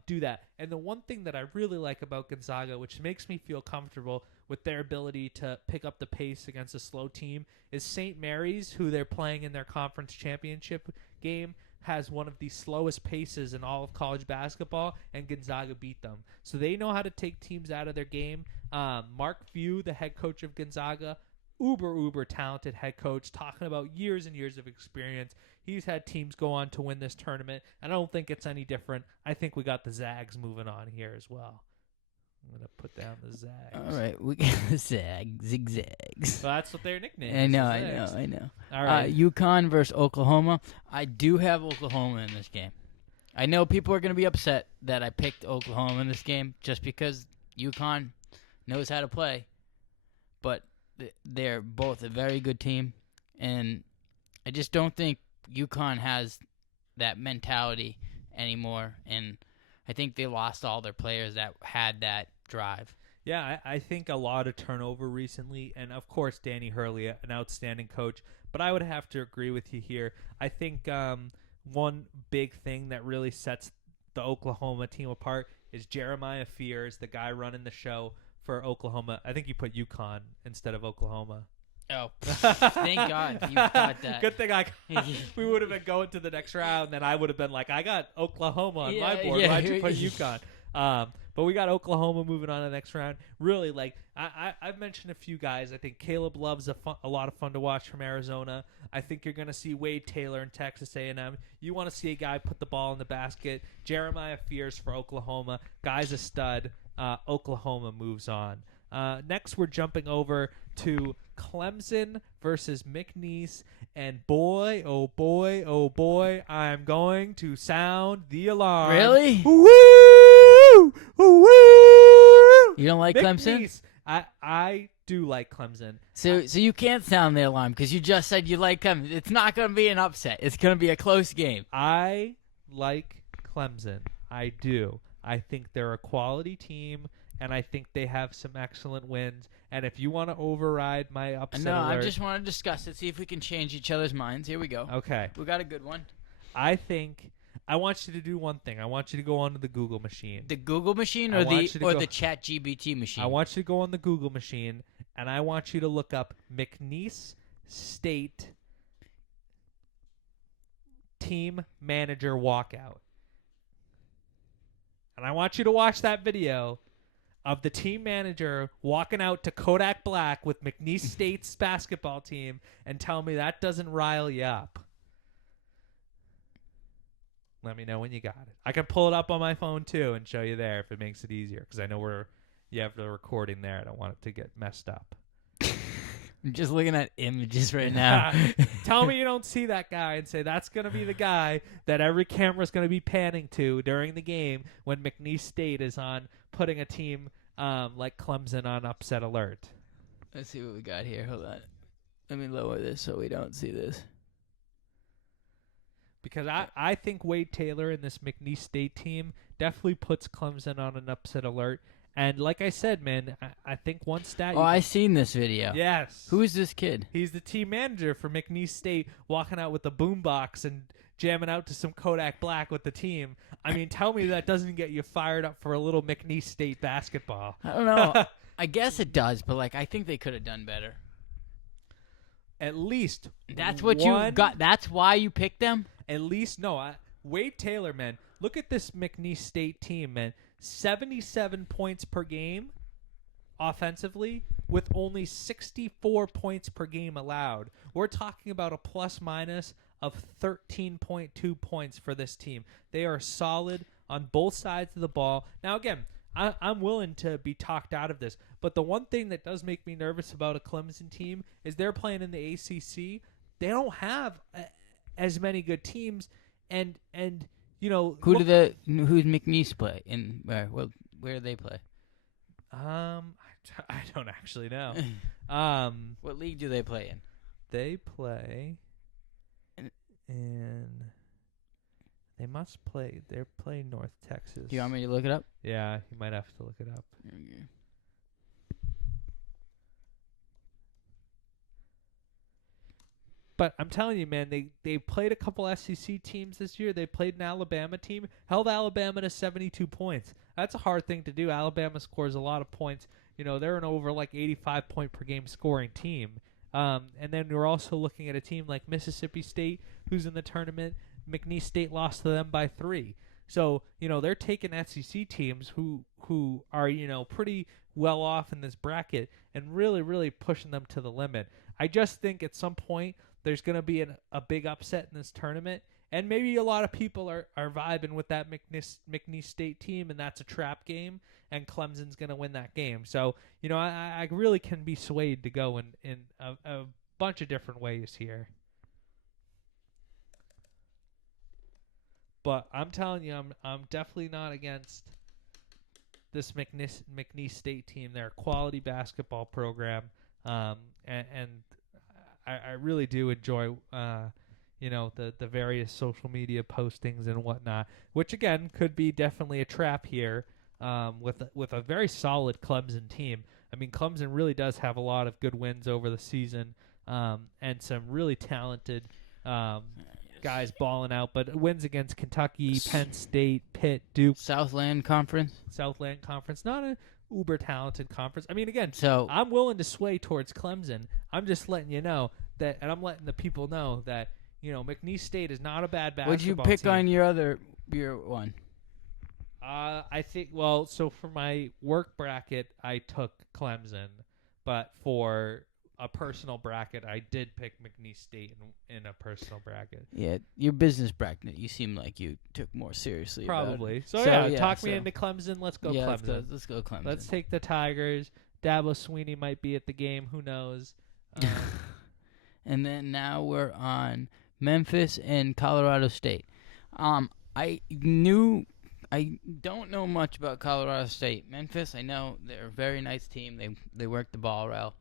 do that? And the one thing that I really like about Gonzaga, which makes me feel comfortable with their ability to pick up the pace against a slow team, is St. Mary's, who they're playing in their conference championship game, has one of the slowest paces in all of college basketball, and Gonzaga beat them. So they know how to take teams out of their game. Mark Few, the head coach of Gonzaga, uber talented head coach, talking about years and years of experience. He's had teams go on to win this tournament, and I don't think it's any different. I think we got the Zags moving on here as well. I'm going to put down the Zags. All right, we got the zigzags. Well, that's what their nickname is. I know. All right. UConn versus Oklahoma. I do have Oklahoma in this game. I know people are going to be upset that I picked Oklahoma in this game just because UConn knows how to play, but they're both a very good team, and I just don't think UConn has that mentality anymore, and I think they lost all their players that had that drive. Yeah, I think a lot of turnover recently, and of course Danny Hurley, an outstanding coach, but I would have to agree with you here. I think one big thing that really sets the Oklahoma team apart is Jeremiah Fears, the guy running the show for Oklahoma. I think you put UConn instead of Oklahoma. Oh, thank God you got that. Good thing we would have been going to the next round, and I would have been like, I got Oklahoma on my board. Why'd you put UConn? But we got Oklahoma moving on to the next round. Really, like I've mentioned a few guys. I think Caleb Love's a lot of fun to watch from Arizona. I think you're going to see Wade Taylor in Texas A&M. You want to see a guy put the ball in the basket. Jeremiah Fears for Oklahoma. Guy's a stud. Oklahoma moves on. Next, we're jumping over to Clemson versus McNeese. And boy, oh boy, oh boy, I'm going to sound the alarm. Really? Woo! Woo! You don't like Clemson? McNeese. I do like Clemson. So you can't sound the alarm because you just said you like Clemson. It's not going to be an upset. It's going to be a close game. I like Clemson. I do. I think they're a quality team, and I think they have some excellent wins. And if you want to override my upset alert, I just want to discuss it, see if we can change each other's minds. Here we go. Okay. We got a good one. I want you to do one thing. I want you to go onto the Google machine. The Google machine or the Chat GBT machine? I want you to go on the Google machine, and I want you to look up McNeese State team manager walkout. And I want you to watch that video of the team manager walking out to Kodak Black with McNeese State's basketball team and tell me that doesn't rile you up. Let me know when you got it. I can pull it up on my phone too and show you there if it makes it easier because I know you have the recording there. I don't want it to get messed up. I'm just looking at images right now. Tell me you don't see that guy and say that's going to be the guy that every camera's going to be panning to during the game when McNeese State is on putting a team like Clemson on upset alert. Let's see what we got here. Hold on. Let me lower this so we don't see this. Because I think Wade Taylor and this McNeese State team definitely puts Clemson on an upset alert. And like I said, man, I think one stat... I seen this video. Yes. Who is this kid? He's the team manager for McNeese State, walking out with a boombox and jamming out to some Kodak Black with the team. I mean, tell me that doesn't get you fired up for a little McNeese State basketball. I don't know. I guess it does, but I think they could have done better. At least that's what you got. That's why you picked them. At least Wade Taylor, man. Look at this McNeese State team, man. 77 points per game offensively with only 64 points per game allowed. We're talking about a plus minus of 13.2 points for this team. They are solid on both sides of the ball. Now, again, I'm willing to be talked out of this, but the one thing that does make me nervous about a Clemson team is they're playing in the ACC. They don't have as many good teams, and you know, who's McNeese play in where do they play? I don't actually know. What league do they play in? They play in. They must play. They're playing North Texas. Do you want me to look it up? Yeah, you might have to look it up. Okay. But I'm telling you, man, they played a couple SEC teams this year. They played an Alabama team, held Alabama to 72 points. That's a hard thing to do. Alabama scores a lot of points. You know, they're an over 85 point per game scoring team. And then we're also looking at a team like Mississippi State, who's in the tournament. McNeese State lost to them by 3. So, you know, they're taking SEC teams who are, you know, pretty well off in this bracket and really, really pushing them to the limit. I just think at some point there's going to be a big upset in this tournament, and maybe a lot of people are vibing with that McNeese State team, and that's a trap game, and Clemson's going to win that game. So, you know, I really can be swayed to go in a bunch of different ways here. But I'm telling you, I'm definitely not against this McNeese State team. They're a quality basketball program, and I really do enjoy, you know, the various social media postings and whatnot, which again could be definitely a trap here, with a very solid Clemson team. I mean, Clemson really does have a lot of good wins over the season, and some really talented guys balling out, but wins against Kentucky, Penn State, Pitt, Duke. Southland Conference, not a uber talented conference. I mean, again, so I'm willing to sway towards Clemson. I'm just letting you know that, and I'm letting the people know that, you know, McNeese State is not a bad basketball team. What'd you pick on your one? I think, so for my work bracket, I took Clemson, but for a personal bracket, I did pick McNeese State in a personal bracket. Yeah, your business bracket, you seem like you took more seriously. Probably. About it. So talk me into Clemson. Let's go yeah, Clemson. Let's go Clemson. Let's take the Tigers. Dabo Sweeney might be at the game. Who knows? And then now we're on Memphis and Colorado State. I don't know much about Colorado State. Memphis, I know they're a very nice team. They work the ball well.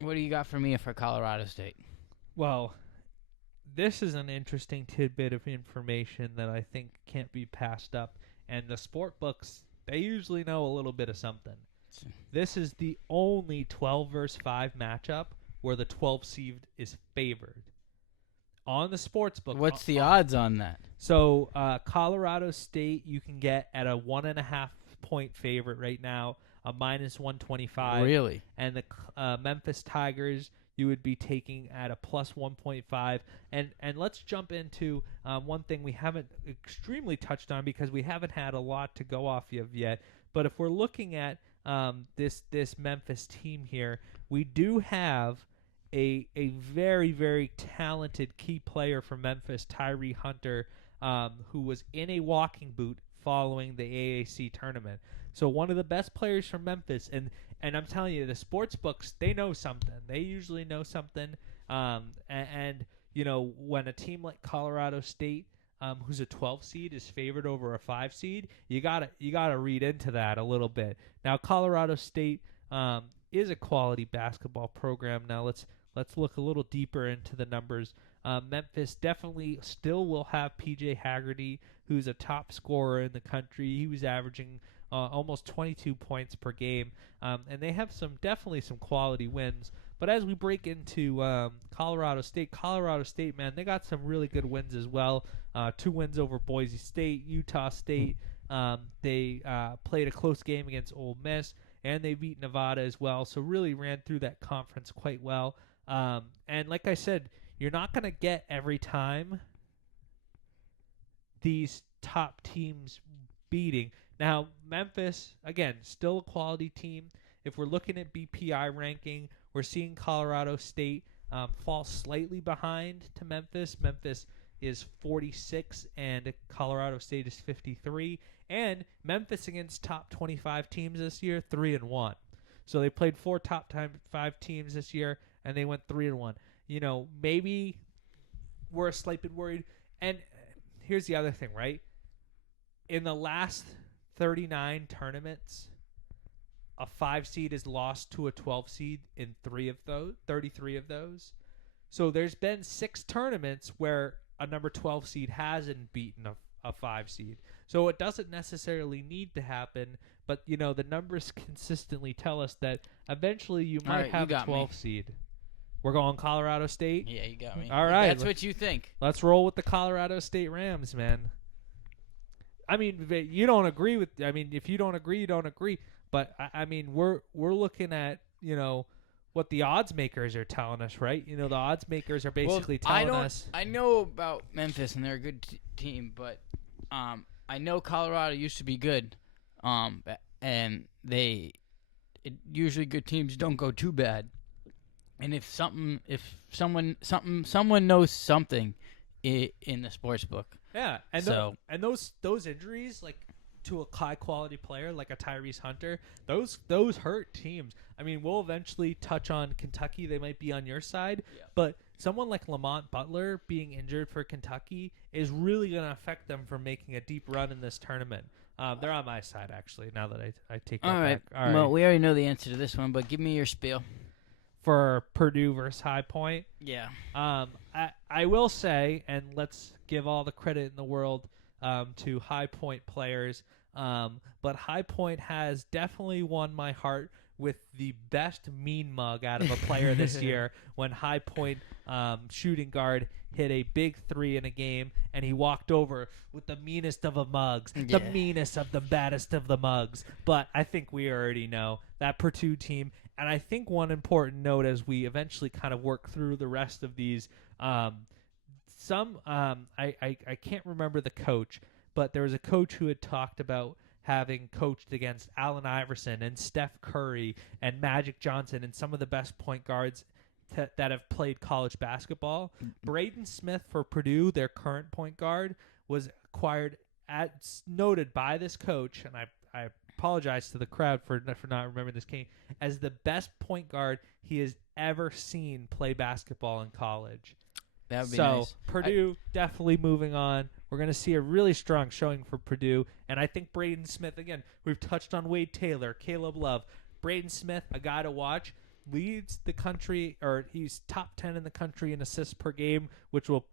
What do you got for me for Colorado State? Well, this is an interesting tidbit of information that I think can't be passed up. And the sport books, they usually know a little bit of something. This is the only 12 versus 5 matchup where the 12 seed is favored. On the sports book. What's the odds on that? So Colorado State you can get at a 1.5 point favorite right now, a minus 125. Really? And the Memphis Tigers you would be taking at a plus 1.5. And let's jump into one thing we haven't extremely touched on because we haven't had a lot to go off of yet. But if we're looking at this Memphis team here, we do have a very, very talented key player for Memphis, Tyree Hunter, who was in a walking boot following the AAC tournament. So one of the best players from Memphis, and I'm telling you, the sports books, they know something. They usually know something. And you know, when a team like Colorado State, who's a 12 seed, is favored over a 5 seed, you gotta read into that a little bit. Now, Colorado State is a quality basketball program. Now let's look a little deeper into the numbers. Memphis definitely still will have P.J. Haggerty, who's a top scorer in the country. He was averaging almost 22 points per game, and they have definitely some quality wins. But as we break into Colorado State, man, they got some really good wins as well. 2 wins over Boise State, Utah State. They played a close game against Ole Miss, and they beat Nevada as well. So really ran through that conference quite well. And like I said, you're not going to get every time these top teams beating. Now, Memphis, again, still a quality team. If we're looking at BPI ranking, we're seeing Colorado State fall slightly behind to Memphis. Memphis is 46 and Colorado State is 53. And Memphis against top 25 teams this year, 3-1. So they played 4 top 5 teams this year, and they went 3-1. You know, maybe we're a slight bit worried. And here's the other thing, right? In the last 39 tournaments, a 5 seed is lost to a 12 seed in 33 of those. So there's been 6 tournaments where a number 12 seed hasn't beaten a 5 seed. So it doesn't necessarily need to happen, but you know, the numbers consistently tell us that eventually you might have a 12 seed. We're going Colorado State? Yeah, you got me. All right. That's what you think. Let's roll with the Colorado State Rams, man. I mean, you don't agree with if you don't agree, you don't agree. But I mean, we're looking at, you know, what the odds makers are telling us, right? You know, the odds makers are basically telling us. I know about Memphis and they're a good team, but I know Colorado used to be good, and usually good teams don't go too bad. And if someone knows something in the sports book, yeah, and those injuries, like to a high quality player like a Tyrese Hunter, those hurt teams. I mean, we'll eventually touch on Kentucky. They might be on your side, yeah. But someone like Lamont Butler being injured for Kentucky is really going to affect them from making a deep run in this tournament. They're on my side, actually, now that I take that back. All right. Well, we already know the answer to this one, but give me your spiel. For Purdue versus High Point. Yeah. I will say, and let's give all the credit in the world to High Point players, but High Point has definitely won my heart with the best mean mug out of a player this year when High Point shooting guard hit a big 3 in a game, and he walked over with the meanest of the mugs, the meanest of the baddest of the mugs. But I think we already know that Purdue team. And I think one important note as we eventually kind of work through the rest of these, I can't remember the coach, but there was a coach who had talked about having coached against Allen Iverson and Steph Curry and Magic Johnson and some of the best point guards that have played college basketball. Braden Smith for Purdue, their current point guard, was acquired noted by this coach, and I apologize to the crowd for not remembering this game, as the best point guard he has ever seen play basketball in college. That would be so nice. Purdue definitely moving on. We're going to see a really strong showing for Purdue, and I think Braden Smith, again, we've touched on Wade Taylor, Caleb Love. Braden Smith, a guy to watch, leads the country, or he's top 10 in the country in assists per game, which will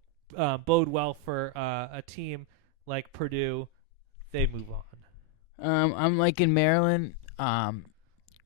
bode well for a team like Purdue. They move on. I'm liking Maryland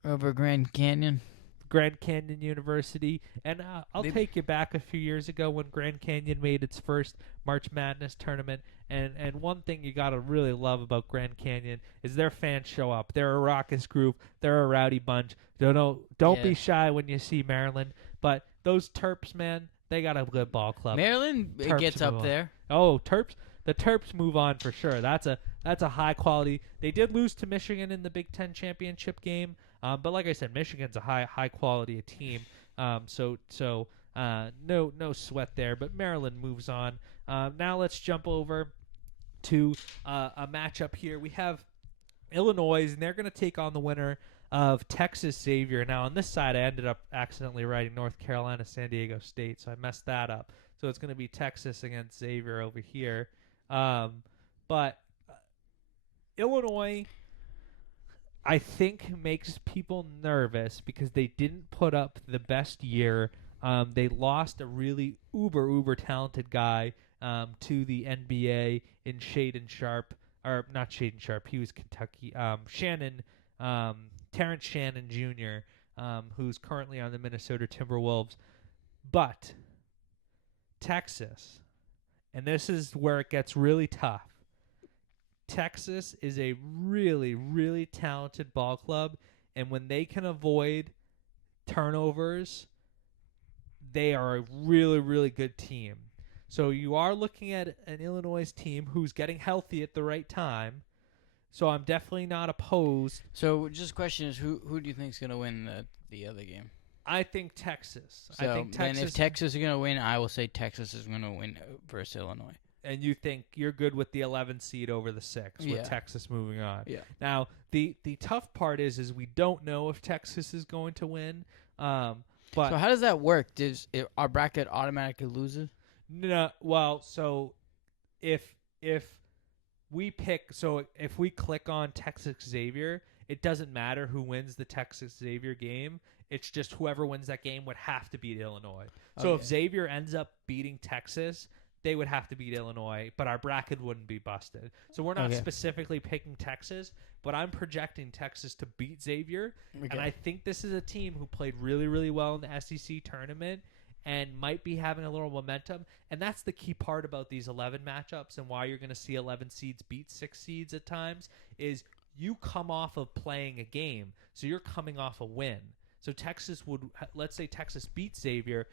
over Grand Canyon. Grand Canyon University, and I'll take you back a few years ago when Grand Canyon made its first March Madness tournament, and one thing you gotta really love about Grand Canyon is their fans show up. They're a raucous group. They're a rowdy bunch. Don't be shy when you see Maryland, but those Terps, man, they got a good ball club. Maryland Terps gets up there. Oh, Terps. The Terps move on for sure. That's a high quality. They did lose to Michigan in the Big Ten championship game, but like I said, Michigan's a high quality team. So no sweat there. But Maryland moves on. Now let's jump over to a matchup here. We have Illinois, and they're going to take on the winner of Texas Xavier. Now on this side, I ended up accidentally writing North Carolina San Diego State, so I messed that up. So it's going to be Texas against Xavier over here. But Illinois, I think, makes people nervous because they didn't put up the best year. They lost a really uber talented guy to the NBA in Shaden Sharp, or not Shaden Sharp. He was Kentucky. Terrence Shannon Jr., who's currently on the Minnesota Timberwolves. But Texas, and this is where it gets really tough. Texas is a really talented ball club, and when they can avoid turnovers, they are a really good team. So you are looking at an Illinois team who's getting healthy at the right time. So I'm definitely not opposed. So just the question is, who do you think is going to win the other game? I think Texas. So I think Texas. then if Texas is going to win, I will say Texas is going to win versus Illinois. And you think you're good with the 11 seed over the 6 with Texas moving on. Yeah. Now, the tough part is we don't know if Texas is going to win. But so how does that work? Does our bracket automatically loses? No. Well, so if we click on Texas Xavier, it doesn't matter who wins the Texas Xavier game. It's just whoever wins that game would have to beat Illinois. So if Xavier ends up beating Texas, they would have to beat Illinois, but our bracket wouldn't be busted. So we're not specifically picking Texas, but I'm projecting Texas to beat Xavier. Okay. And I think this is a team who played really well in the SEC tournament and might be having a little momentum. And that's the key part about these 11 matchups and why you're going to see 11 seeds beat 6 seeds at times is you come off of playing a game. So you're coming off a win. So Texas would, let's say Texas beats Xavier.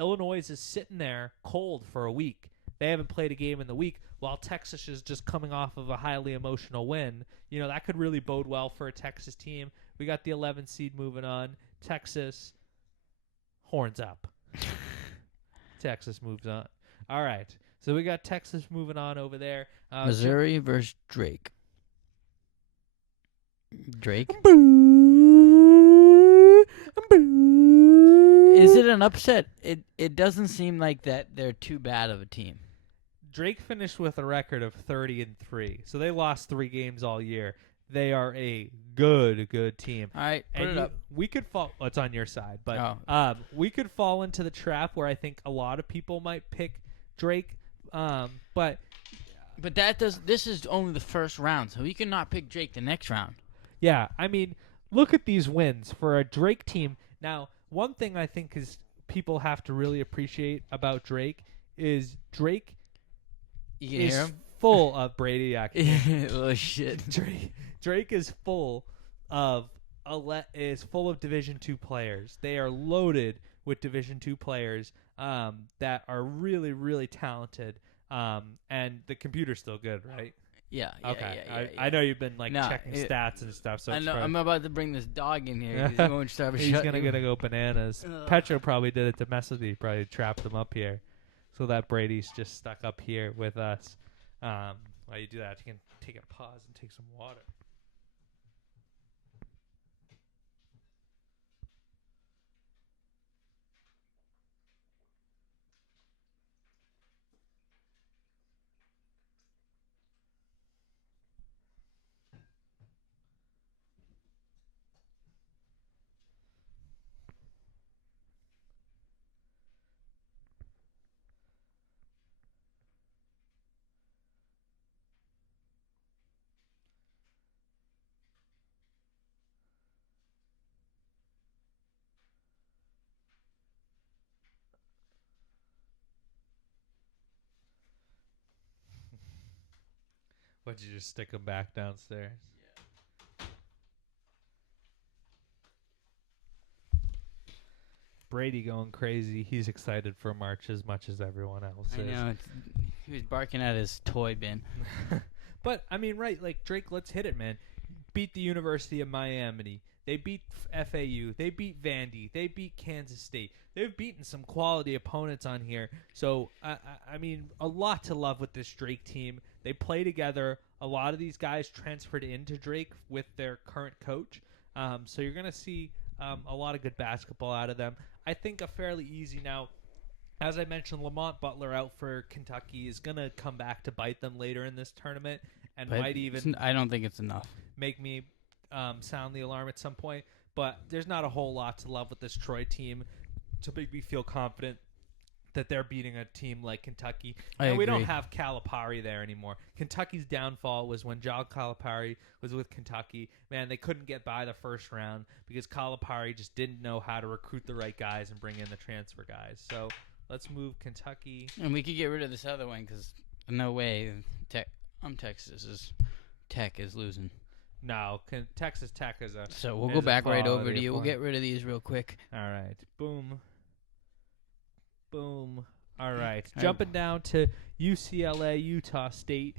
Illinois is sitting there cold for a week. They haven't played a game in the week, while Texas is just coming off of a highly emotional win. That could really bode well for a Texas team. We got the 11 seed moving on. Texas, horns up. Texas moves on. All right. So we got Texas moving on over there. Missouri versus Drake. Is it an upset? It doesn't seem like that they're too bad of a team. Drake finished with a record of 30-3, so they lost 3 games all year. They are a good team. All right, put it up. We could fall. Well, it's on your side, but we could fall into the trap where I think a lot of people might pick Drake. But that does. This is only the first round, so we cannot pick Drake the next round. Yeah, I mean, look at these wins for a Drake team. Now, one thing I think is people have to really appreciate about Drake is Drake is full of Brady. Oh shit! Drake is full of Division II players. They are loaded with Division II players that are really talented. And the computer's still good, right? Yeah. Okay. I know you've been checking stats and stuff. So I know. I'm about to bring this dog in here. He won't stop. He's gonna go bananas. Petro probably did it to mess with you. Probably trapped him up here, so that Brady's just stuck up here with us. While you do that, you can take a pause and take some water. Why'd you just stick him back downstairs? Yeah. Brady going crazy. He's excited for March as much as everyone else is. I know. He was barking at his toy bin. But, I mean, right, Drake, let's hit it, man. Beat the University of Miami. They beat FAU. They beat Vandy. They beat Kansas State. They've beaten some quality opponents on here. So, I mean, a lot to love with this Drake team. They play together. A lot of these guys transferred into Drake with their current coach. So you're going to see a lot of good basketball out of them. I think a fairly easy now. As I mentioned, Lamont Butler out for Kentucky is going to come back to bite them later in this tournament and might even... I don't think it's enough. Make me sound the alarm at some point. But there's not a whole lot to love with this Troy team to make me feel confident that they're beating a team like Kentucky. And we don't have Calipari there anymore. Kentucky's downfall was when John Calipari was with Kentucky. Man, they couldn't get by the first round because Calipari just didn't know how to recruit the right guys and bring in the transfer guys. So let's move Kentucky. And we could get rid of this other one because no way Texas Tech is losing. No, Texas Tech is a... So we'll go back right over to you. We'll get rid of these real quick. All right. Boom. Boom. All right. Jumping down to UCLA, Utah State.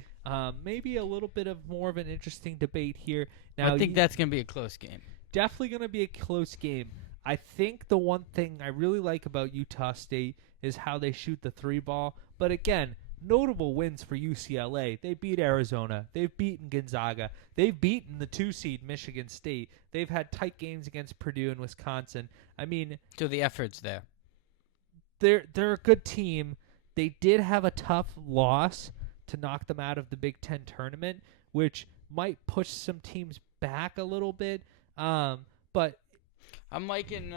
Maybe a little bit of more of an interesting debate here. Now, I think that's going to be a close game. Definitely going to be a close game. I think the one thing I really like about Utah State is how they shoot the three ball. But again, notable wins for UCLA. They beat Arizona. They've beaten Gonzaga. They've beaten the 2-seed Michigan State. They've had tight games against Purdue and Wisconsin. I mean... So the effort's there. They're a good team. They did have a tough loss to knock them out of the Big Ten tournament, which might push some teams back a little bit. But I'm liking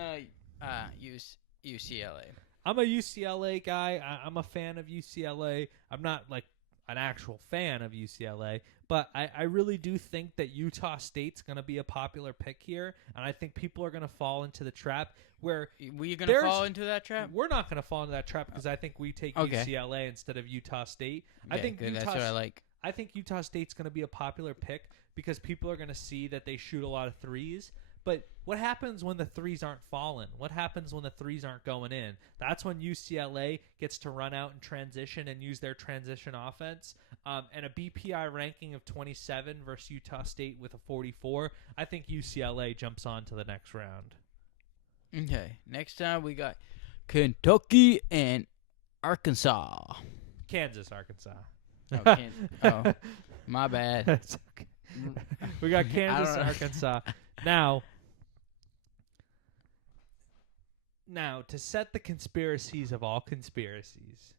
UCLA. I'm a UCLA guy. I'm a fan of UCLA. I'm not like an actual fan of UCLA, but I really do think that Utah State's going to be a popular pick here, and I think people are going to fall into the trap where... Were you going to fall into that trap? We're not going to fall into that trap because I think we take UCLA instead of Utah State. Okay, I think that's what I like. I think Utah State's going to be a popular pick because people are going to see that they shoot a lot of threes. But what happens when the threes aren't falling? What happens when the threes aren't going in? That's when UCLA gets to run out and transition and use their transition offense. And a BPI ranking of 27 versus Utah State with a 44, I think UCLA jumps on to the next round. Okay, next time we got Kentucky and Arkansas. Kansas, Arkansas. Oh, my bad. That's okay. We got Kansas, Arkansas. Now, to set the conspiracies of all conspiracies,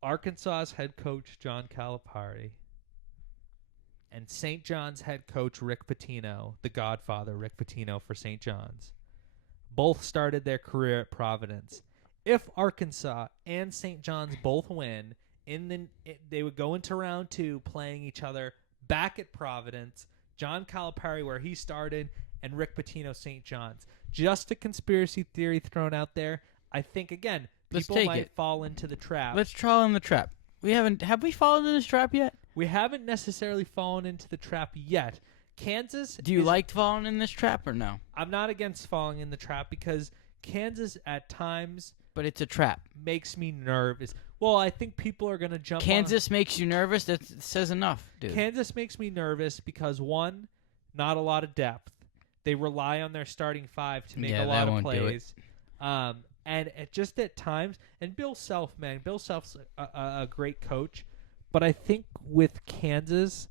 Arkansas's head coach, John Calipari, and St. John's head coach, Rick Pitino, the godfather, Rick Pitino for St. John's, both started their career at Providence. If Arkansas and St. John's both win, they would go into round 2 playing each other back at Providence. John Calipari where he started, and Rick Pitino, St. John's. Just a conspiracy theory thrown out there. I think, again, people might fall into the trap. Let's fall in the trap. Have we fallen into this trap yet? We haven't necessarily fallen into the trap yet. Kansas... Do you like falling in this trap or no? I'm not against falling in the trap because Kansas at times but it's a trap. makes me nervous. Well, I think people are going to jump Kansas makes you nervous? That says enough, dude. Kansas makes me nervous because, one, not a lot of depth. They rely on their starting five to make a lot of plays. And just at times, and Bill Self, man, Bill Self's a great coach. But I think with Kansas,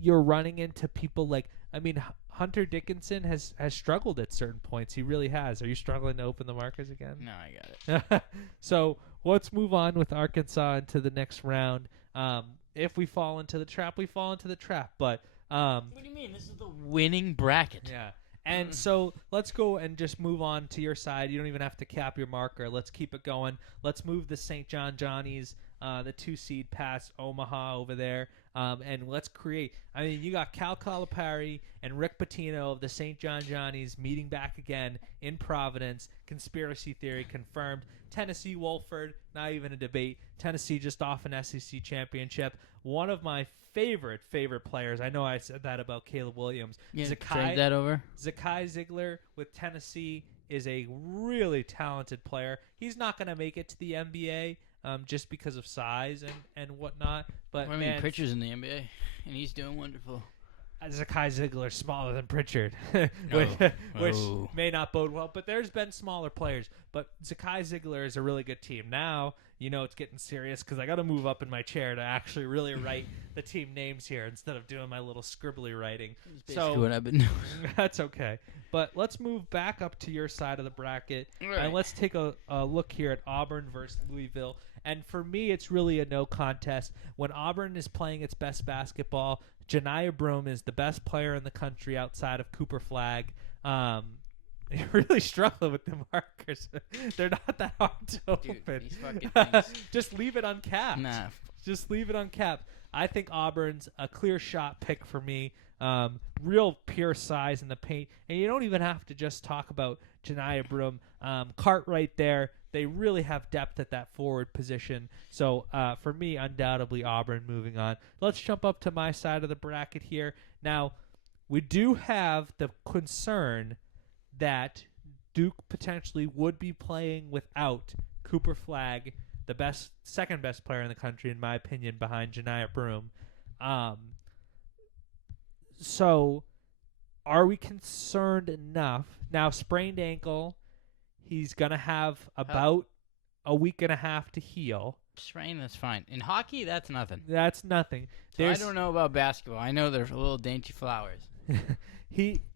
you're running into people like, Hunter Dickinson has struggled at certain points. He really has. Are you struggling to open the markers again? No, I got it. So let's move on with Arkansas into the next round. If we fall into the trap, we fall into the trap. But what do you mean? This is the winning bracket. yeah. And so let's go and just move on to your side. You don't even have to cap your marker. Let's keep it going. Let's move the St. John Johnnies, the 2 seed past Omaha over there. And let's create. You got Cal Calipari and Rick Pitino of the St. John Johnnies meeting back again in Providence. Conspiracy theory confirmed. Tennessee Wolford, not even a debate. Tennessee just off an SEC championship. One of my favorite players. I know I said that about Caleb Williams. Yeah, trade that over. Zakai Ziegler with Tennessee is a really talented player. He's not going to make it to the NBA just because of size and whatnot. But Pritchard's in the NBA, and he's doing wonderful. Zakai Ziegler's smaller than Pritchard, which may not bode well. But there's been smaller players. But Zakai Ziegler is a really good team. Now, it's getting serious because I got to move up in my chair to actually really write the team names here instead of doing my little scribbly writing. That's basically what I've been doing. That's okay. But let's move back up to your side of the bracket, right. And let's take a look here at Auburn versus Louisville. And for me, it's really a no contest. When Auburn is playing its best basketball, Janiah Broome is the best player in the country outside of Cooper Flagg. You're really struggling with the markers. They're not that hard to open. These fucking things. Just leave it uncapped. Nah. Just leave it uncapped. I think Auburn's a clear shot pick for me. Real pure size in the paint. And you don't even have to just talk about Janiah Broome. Cartwright there. They really have depth at that forward position. So for me, undoubtedly Auburn moving on. Let's jump up to my side of the bracket here. Now, we do have the concern that Duke potentially would be playing without Cooper Flagg, the second best player in the country, in my opinion, behind Janiah Broome. So are we concerned enough? Now, sprained ankle, he's going to have about a week and a half to heal. Sprain, that's fine. In hockey, that's nothing. That's nothing. So I don't know about basketball. I know there's little dainty flowers.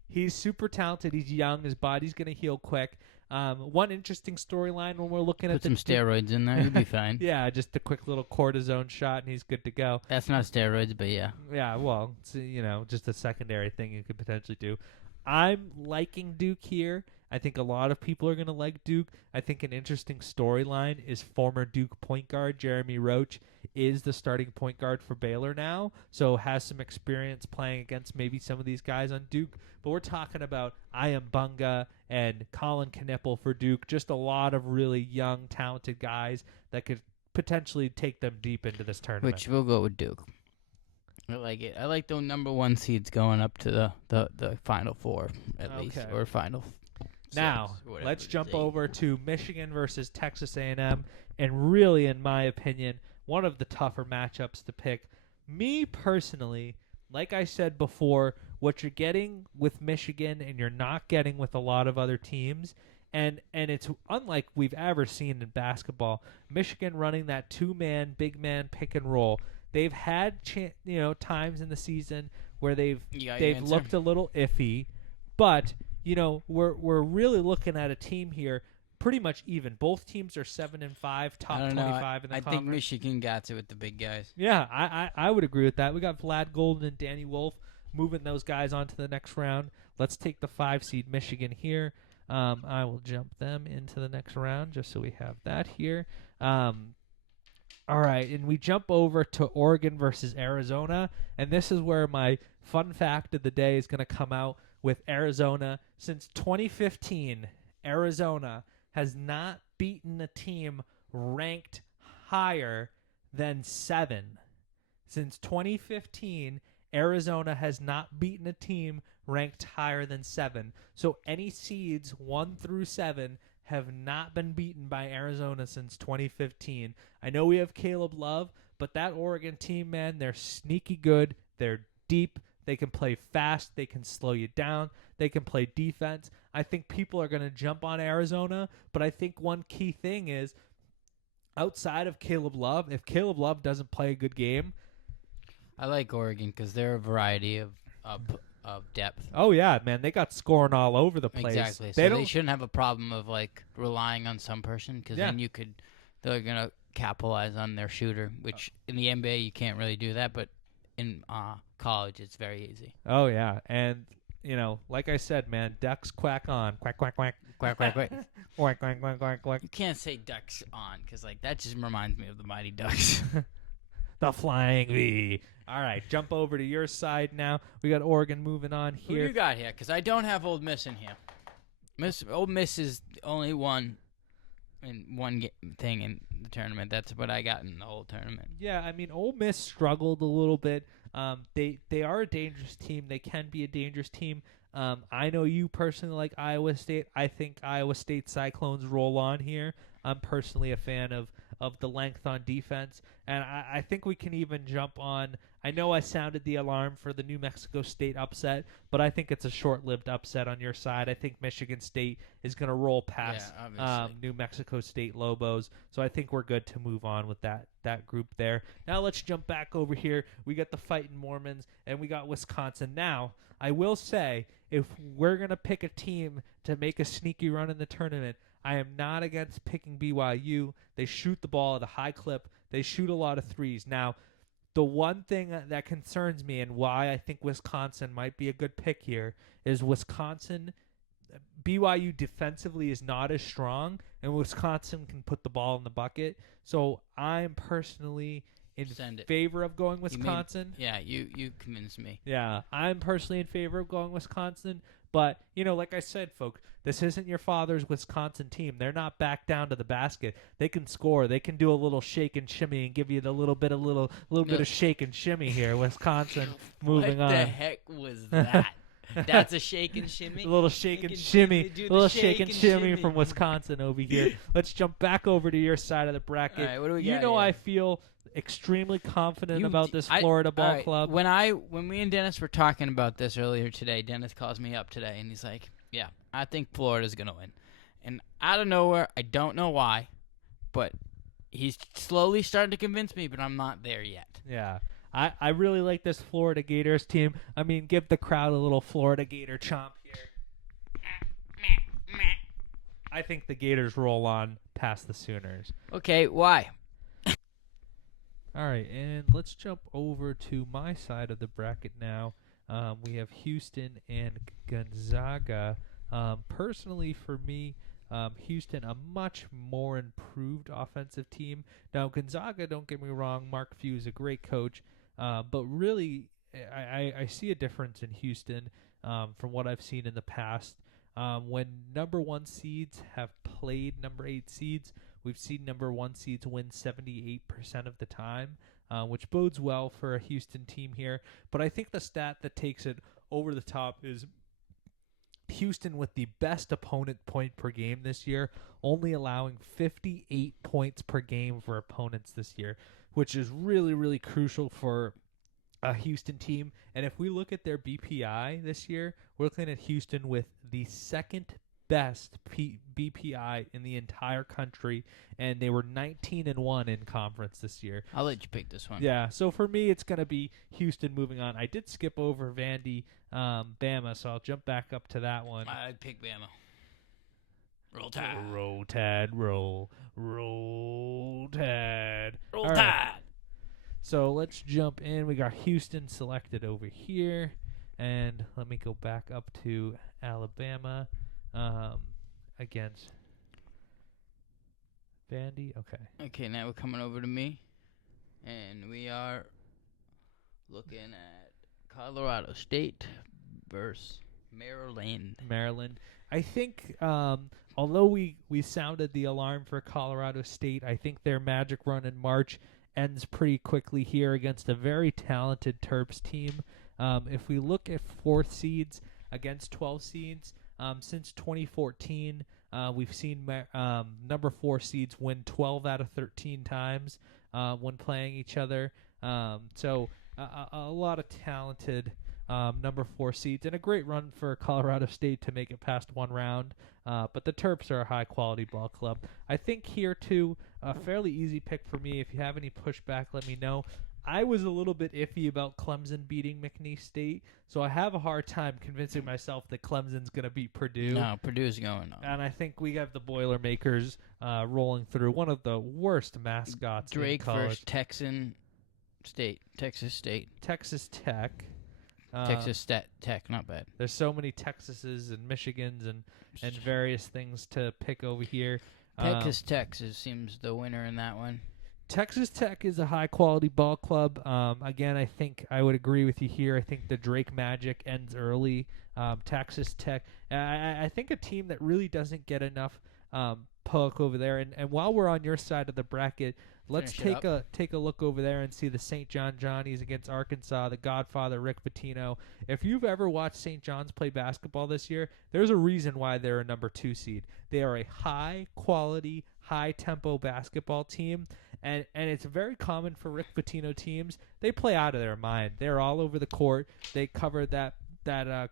He's super talented. He's young. His body's going to heal quick. One interesting storyline when we're looking at some steroids in there, you'll be fine. Yeah, just a quick little cortisone shot, and he's good to go. That's not steroids, but yeah. Yeah, well, it's, just a secondary thing you could potentially do. I'm liking Duke here. I think a lot of people are going to like Duke. I think an interesting storyline is former Duke point guard Jeremy Roach is the starting point guard for Baylor now, so has some experience playing against maybe some of these guys on Duke. But we're talking about Ian Bunga and Colin Knippel for Duke, just a lot of really young, talented guys that could potentially take them deep into this tournament. Which we'll go with Duke. I like it. I like the number 1 seeds going up to the Final Four, at least, or Final Now, six, let's jump over to Michigan versus Texas A&M, and really, in my opinion, one of the tougher matchups to pick. Me personally, like I said before, what you're getting with Michigan and you're not getting with a lot of other teams, and it's unlike we've ever seen in basketball. Michigan running that 2-man, big man pick and roll. They've had times in the season where they've looked a little iffy, but we're really looking at a team here pretty much even. Both teams are 7-5, top 25 in the conference. I think Michigan got it with the big guys. Yeah, I would agree with that. We got Vlad Golden and Danny Wolf moving those guys on to the next round. Let's take the 5 seed Michigan here. I will jump them into the next round just so we have that here. All right, and we jump over to Oregon versus Arizona, and this is where my fun fact of the day is going to come out with Arizona. Since 2015, Arizona has not beaten a team ranked higher than 7. Since 2015, Arizona has not beaten a team ranked higher than 7. So any seeds 1 through 7 have not been beaten by Arizona since 2015. I know we have Caleb Love, but that Oregon team, man, they're sneaky good. They're deep. They can play fast. They can slow you down. They can play defense. I think people are going to jump on Arizona, but I think one key thing is outside of Caleb Love, if Caleb Love doesn't play a good game. I like Oregon because they're a variety of depth. Oh, yeah, man. They got scoring all over the place. Exactly. So they shouldn't have a problem of like relying on some person because then they're going to capitalize on their shooter, which in the NBA you can't really do that, but in college it's very easy. Oh, yeah. And, you know, like I said, man, ducks quack on. Quack, quack, quack. Quack, quack, quack. Quack, quack, quack, quack, quack. You can't say ducks on because like that just reminds me of the Mighty Ducks. The Flying V. All right, jump over to your side now. We got Oregon moving on here. Who you got here? Because I don't have Old Miss in here. Old Miss is only one thing in the tournament. That's what I got in the whole tournament. Yeah, I mean, Ole Miss struggled a little bit. They are a dangerous team. They can be a dangerous team. I know you personally like Iowa State. I think Iowa State Cyclones roll on here. I'm personally a fan of the length on defense. And I think we can even jump on. I know I sounded the alarm for the New Mexico State upset, but I think it's a short-lived upset on your side. I think Michigan State is going to roll past New Mexico State Lobos. So I think we're good to move on with that group there. Now let's jump back over here. We got the Fighting Mormons, and we got Wisconsin. Now, I will say, if we're going to pick a team to make a sneaky run in the tournament, I am not against picking BYU. They shoot the ball at a high clip. They shoot a lot of threes. Now, the one thing that concerns me and why I think Wisconsin might be a good pick here is BYU defensively is not as strong, and Wisconsin can put the ball in the bucket. So I'm personally in favor of going Wisconsin. You convinced me. Yeah, I'm personally in favor of going Wisconsin. But, you know, like I said, folks, this isn't your father's Wisconsin team. They're not back down to the basket. They can score. They can do a little shake and shimmy and give you the little bit of shake and shimmy here. Wisconsin moving on. What the heck was that? That's a shake and shimmy? A little shake and shimmy. A little shake and shimmy from Wisconsin over here. Let's jump back over to your side of the bracket. All right, what do we got You know here? I feel extremely confident about this Florida ball club. When me and Dennis were talking about this earlier today, Dennis calls me up today and he's like, "Yeah, I think Florida's gonna win." And out of nowhere, I don't know why, but he's slowly starting to convince me, but I'm not there yet. Yeah. I really like this Florida Gators team. I mean, give the crowd a little Florida Gator chomp here. I think the Gators roll on past the Sooners. Okay, why? All right, and let's jump over to my side of the bracket now. We have Houston and Gonzaga. Personally, for me, Houston, a much more improved offensive team. Now, Gonzaga, don't get me wrong, Mark Few is a great coach, but really, I see a difference in Houston from what I've seen in the past. When number 1 seeds have played number 8 seeds, we've seen number 1 seeds win 78% of the time, which bodes well for a Houston team here. But I think the stat that takes it over the top is Houston with the best opponent point per game this year, only allowing 58 points per game for opponents this year, which is really, really crucial for a Houston team. And if we look at their BPI this year, we're looking at Houston with the second best BPI in the entire country, and they were 19-1 in conference this year. I'll let you pick this one. Yeah, so for me, it's going to be Houston moving on. I did skip over Vandy, Bama, so I'll jump back up to that one. I'd pick Bama. Roll Tide. Roll Tide, roll. Roll Tide. Roll All Tide. right. So let's jump in. We got Houston selected over here, and let me go back up to Alabama. Against Vandy. Okay, now we're coming over to me, and we are looking at Colorado State versus Maryland. I think, although we sounded the alarm for Colorado State, I think their magic run in March ends pretty quickly here against a very talented Terps team. If we look at 4th seeds against 12 seeds, since 2014, We've seen number 4 seeds win 12 out of 13 times when playing each other. So a lot of talented number 4 seeds, and a great run for Colorado State to make it past one round. But the Terps are a high-quality ball club. I think here, too, a fairly easy pick for me. If you have any pushback, let me know. I was a little bit iffy about Clemson beating McNeese State, so I have a hard time convincing myself that Clemson's going to beat Purdue. No, Purdue's going on. And I think we have the Boilermakers rolling through. One of the worst mascots Drake in college. versus Texas State. Texas Tech. Texas Tech, not bad. There's so many Texases and Michigans and various things to pick over here. Texas Tech seems the winner in that one. Texas Tech is a high-quality ball club. Again, I think I would agree with you here. I think the Drake magic ends early. Texas Tech, I think a team that really doesn't get enough poke over there. And while we're on your side of the bracket, let's take a look over there and see the St. John Johnnies against Arkansas, the Godfather Rick Pitino. If you've ever watched St. John's play basketball this year, there's a reason why they're a number 2 seed. They are a high-quality, high-tempo basketball team, and it's very common for Rick Pitino teams. They play out of their mind. They're all over the court. They cover that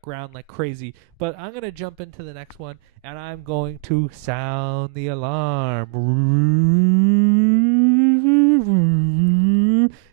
ground like crazy. But I'm going to jump into the next one, and I'm going to sound the alarm.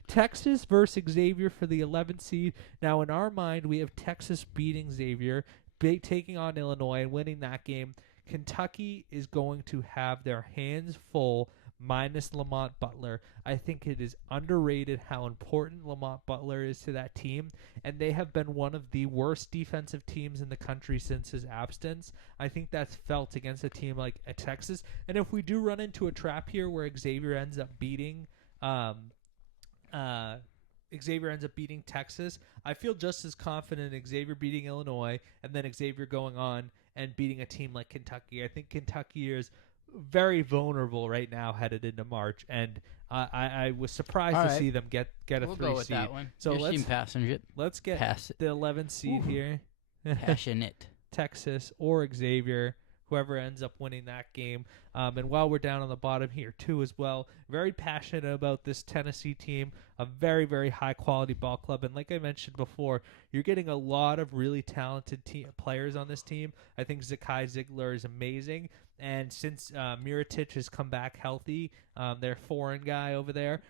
Texas versus Xavier for the 11th seed. Now, in our mind, we have Texas beating Xavier, taking on Illinois and winning that game. Kentucky is going to have their hands full minus Lamont Butler. I think it is underrated how important Lamont Butler is to that team, and they have been one of the worst defensive teams in the country since his absence. I think that's felt against a team like Texas, and if we do run into a trap here where Xavier ends up beating Texas, I feel just as confident in Xavier beating Illinois and then Xavier going on and beating a team like Kentucky. I think Kentucky is very vulnerable right now headed into March, and I was surprised to see them get a 3 We'll go with seed. that one. So let's get the 11th seed here. Passionate. Texas or Xavier, whoever ends up winning that game. And while we're down on the bottom here too as well, very passionate about this Tennessee team, a very, very high-quality ball club. And like I mentioned before, you're getting a lot of really talented players on this team. I think Zakai Ziegler is amazing. And since Mirotic has come back healthy, their foreign guy over there,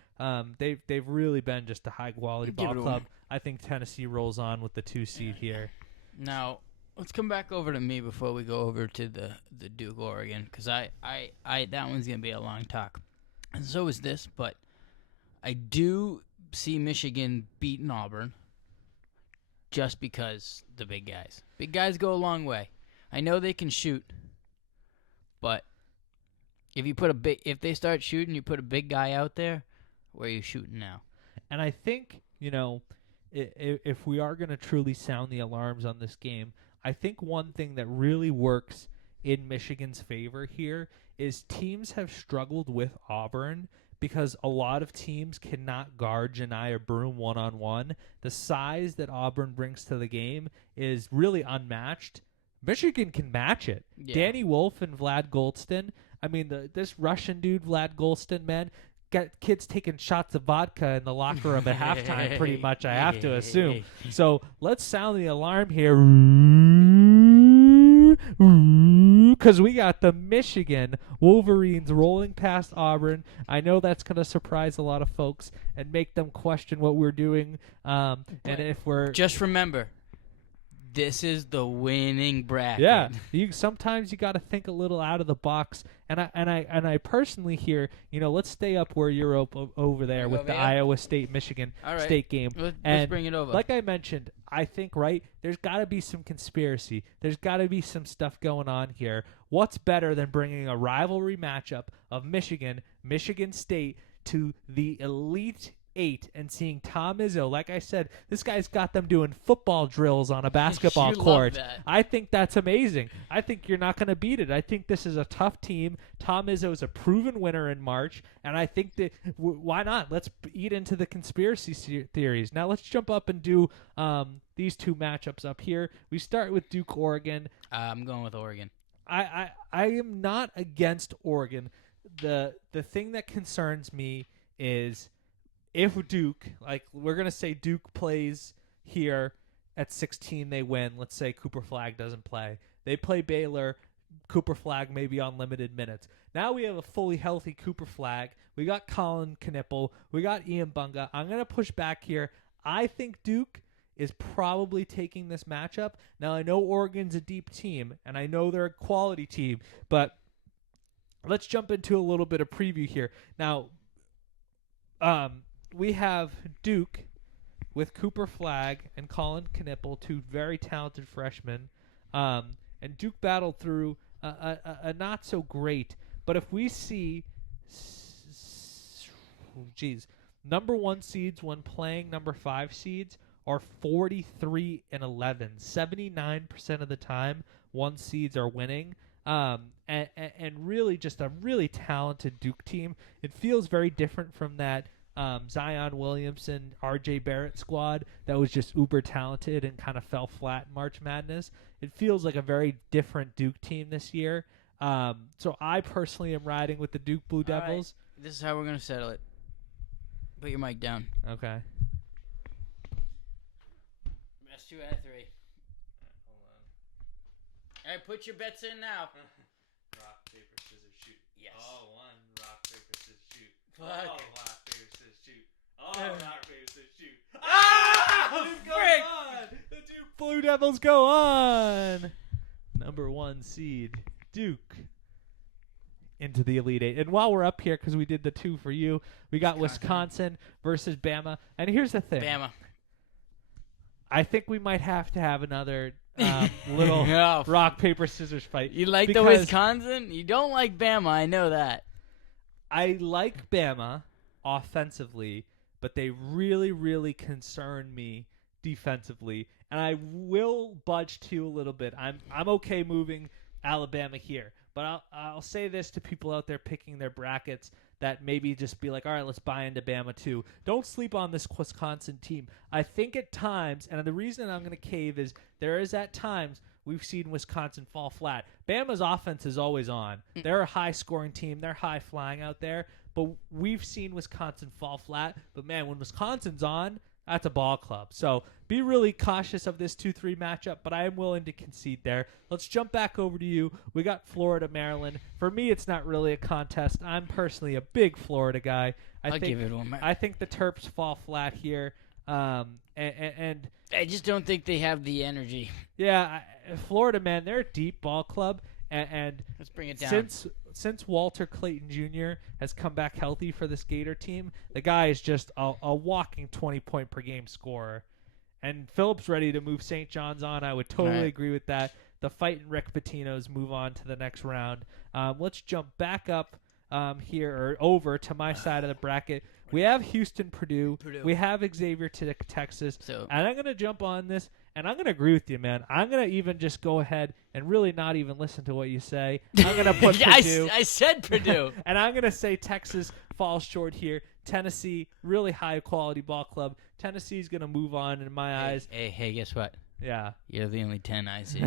they've really been just a high-quality ball club. I think Tennessee rolls on with the 2 seed here. Now, let's come back over to me before we go over to the Duke Oregon, because I that one's gonna be a long talk, and so is this. But I do see Michigan beating Auburn, just because the big guys go a long way. I know they can shoot, but if they start shooting, you put a big guy out there, where are you shooting now? And I think, if we are going to truly sound the alarms on this game, I think one thing that really works in Michigan's favor here is teams have struggled with Auburn because a lot of teams cannot guard Janiah Broome one-on-one. The size that Auburn brings to the game is really unmatched. Michigan can match it. Yeah. Danny Wolf and Vlad Golston. I mean, this Russian dude, Vlad Golston, man, got kids taking shots of vodka in the locker room at halftime, pretty much, I have to assume. So let's sound the alarm here. Because we got the Michigan Wolverines rolling past Auburn. I know that's going to surprise a lot of folks and make them question what we're doing. And if we're... Just remember, this is the winning bracket. Yeah, sometimes you got to think a little out of the box, and I personally here, let's stay up where you're over there with the Iowa State Michigan State game. Let's bring it over. Like I mentioned, I think there's got to be some conspiracy. There's got to be some stuff going on here. What's better than bringing a rivalry matchup of Michigan State to the Elite 8 and seeing Tom Izzo? Like I said, this guy's got them doing football drills on a basketball court. Love that. I think that's amazing. I think you're not going to beat it. I think this is a tough team. Tom Izzo is a proven winner in March, and I think that why not? Let's eat into the conspiracy theories. Now let's jump up and do these two matchups up here. We start with Duke, Oregon. I'm going with Oregon. I am not against Oregon. The thing that concerns me is if Duke, like we're gonna say Duke plays here at 16, they win. Let's say Cooper Flag doesn't play. They play Baylor. Cooper Flag may be on limited minutes. Now we have a fully healthy Cooper Flag. We got Colin Knippel. We got Ian Bunga. I'm gonna push back here. I think Duke is probably taking this matchup. Now, I know Oregon's a deep team, and I know they're a quality team, but let's jump into a little bit of preview here. Now, we have Duke with Cooper Flag and Colin Knippel, two very talented freshmen, and Duke battled through a not so great, but if we see, number 1 seeds when playing number 5 seeds are 43 and 11. 79% of the time, 1 seeds are winning. And really just a really talented Duke team. It feels very different from that Zion Williamson, R.J. Barrett squad that was just uber talented and kind of fell flat in March Madness. It feels like a very different Duke team this year. So I personally am riding with the Duke Blue Devils. Right. This is how we're going to settle it. Put your mic down. Okay. Best 2 out of 3. Hold on. All right, put your bets in now. Rock, paper, scissors, shoot. Yes. Oh, 1. Rock, paper, scissors, shoot. Fuck. Oh, rock, paper, scissors, shoot. Oh, rock, paper, scissors, shoot. Ah! Frick! The Duke Blue Devils go on. Number 1 seed, Duke, into the Elite Eight. And while we're up here, because we did the 2 for you, we got Wisconsin versus Bama. And here's the thing. Bama. I think we might have to have another little rock, paper, scissors fight. You like the Wisconsin? You don't like Bama, I know that. I like Bama offensively, but they really, really concern me defensively. And I will budge to you a little bit. I'm okay moving Alabama here. But I'll say this to people out there picking their brackets that maybe just be like, all right, let's buy into Bama too. Don't sleep on this Wisconsin team. I think at times, and the reason I'm going to cave is there is at times we've seen Wisconsin fall flat. Bama's offense is always on. They're a high-scoring team. They're high-flying out there. But we've seen Wisconsin fall flat. But, man, when Wisconsin's on, that's a ball club. So be really cautious of this 2-3 matchup, but I am willing to concede there. Let's jump back over to you. We got Florida, Maryland. For me, it's not really a contest. I'm personally a big Florida guy. I'll give it one. I think the Terps fall flat here. And I just don't think they have the energy. Yeah, Florida, man, they're a deep ball club. And let's bring it down. Since Walter Clayton Jr. has come back healthy for this Gator team, the guy is just a walking 20-point-per-game scorer. And Phillips ready to move St. John's on. I would totally agree with that. The fighting Rick Pitino's move on to the next round. Let's jump back up here or over to my side of the bracket. We have Houston, Purdue. We have Xavier to Texas. And I'm going to jump on this, and I'm going to agree with you, man. I'm going to even just go ahead and really not even listen to what you say. I'm going to put Purdue. I said Purdue. And I'm going to say Texas falls short here. Tennessee, really high-quality ball club. Tennessee's going to move on in my eyes. Hey, guess what? Yeah. You're the only 10 I see.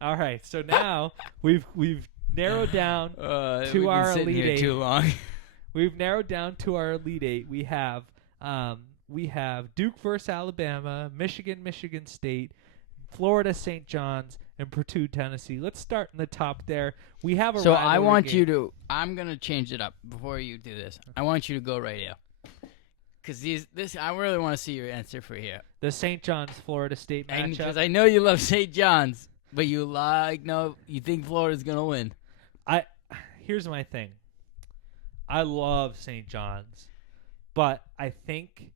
All right, so now we've narrowed down to our Elite Eight. Too long. We've narrowed down to our Elite Eight. We have Duke versus Alabama, Michigan State, Florida St. John's, and Purdue Tennessee. Let's start in the top there. We have a I want game. you to. I'm gonna change it up before you do this. I want you to go right here. Because I really want to see your answer for here. The St. John's Florida State matchup. Because I know you love St. John's, but you think Florida's gonna win. Here's my thing. I love St. John's, but I think,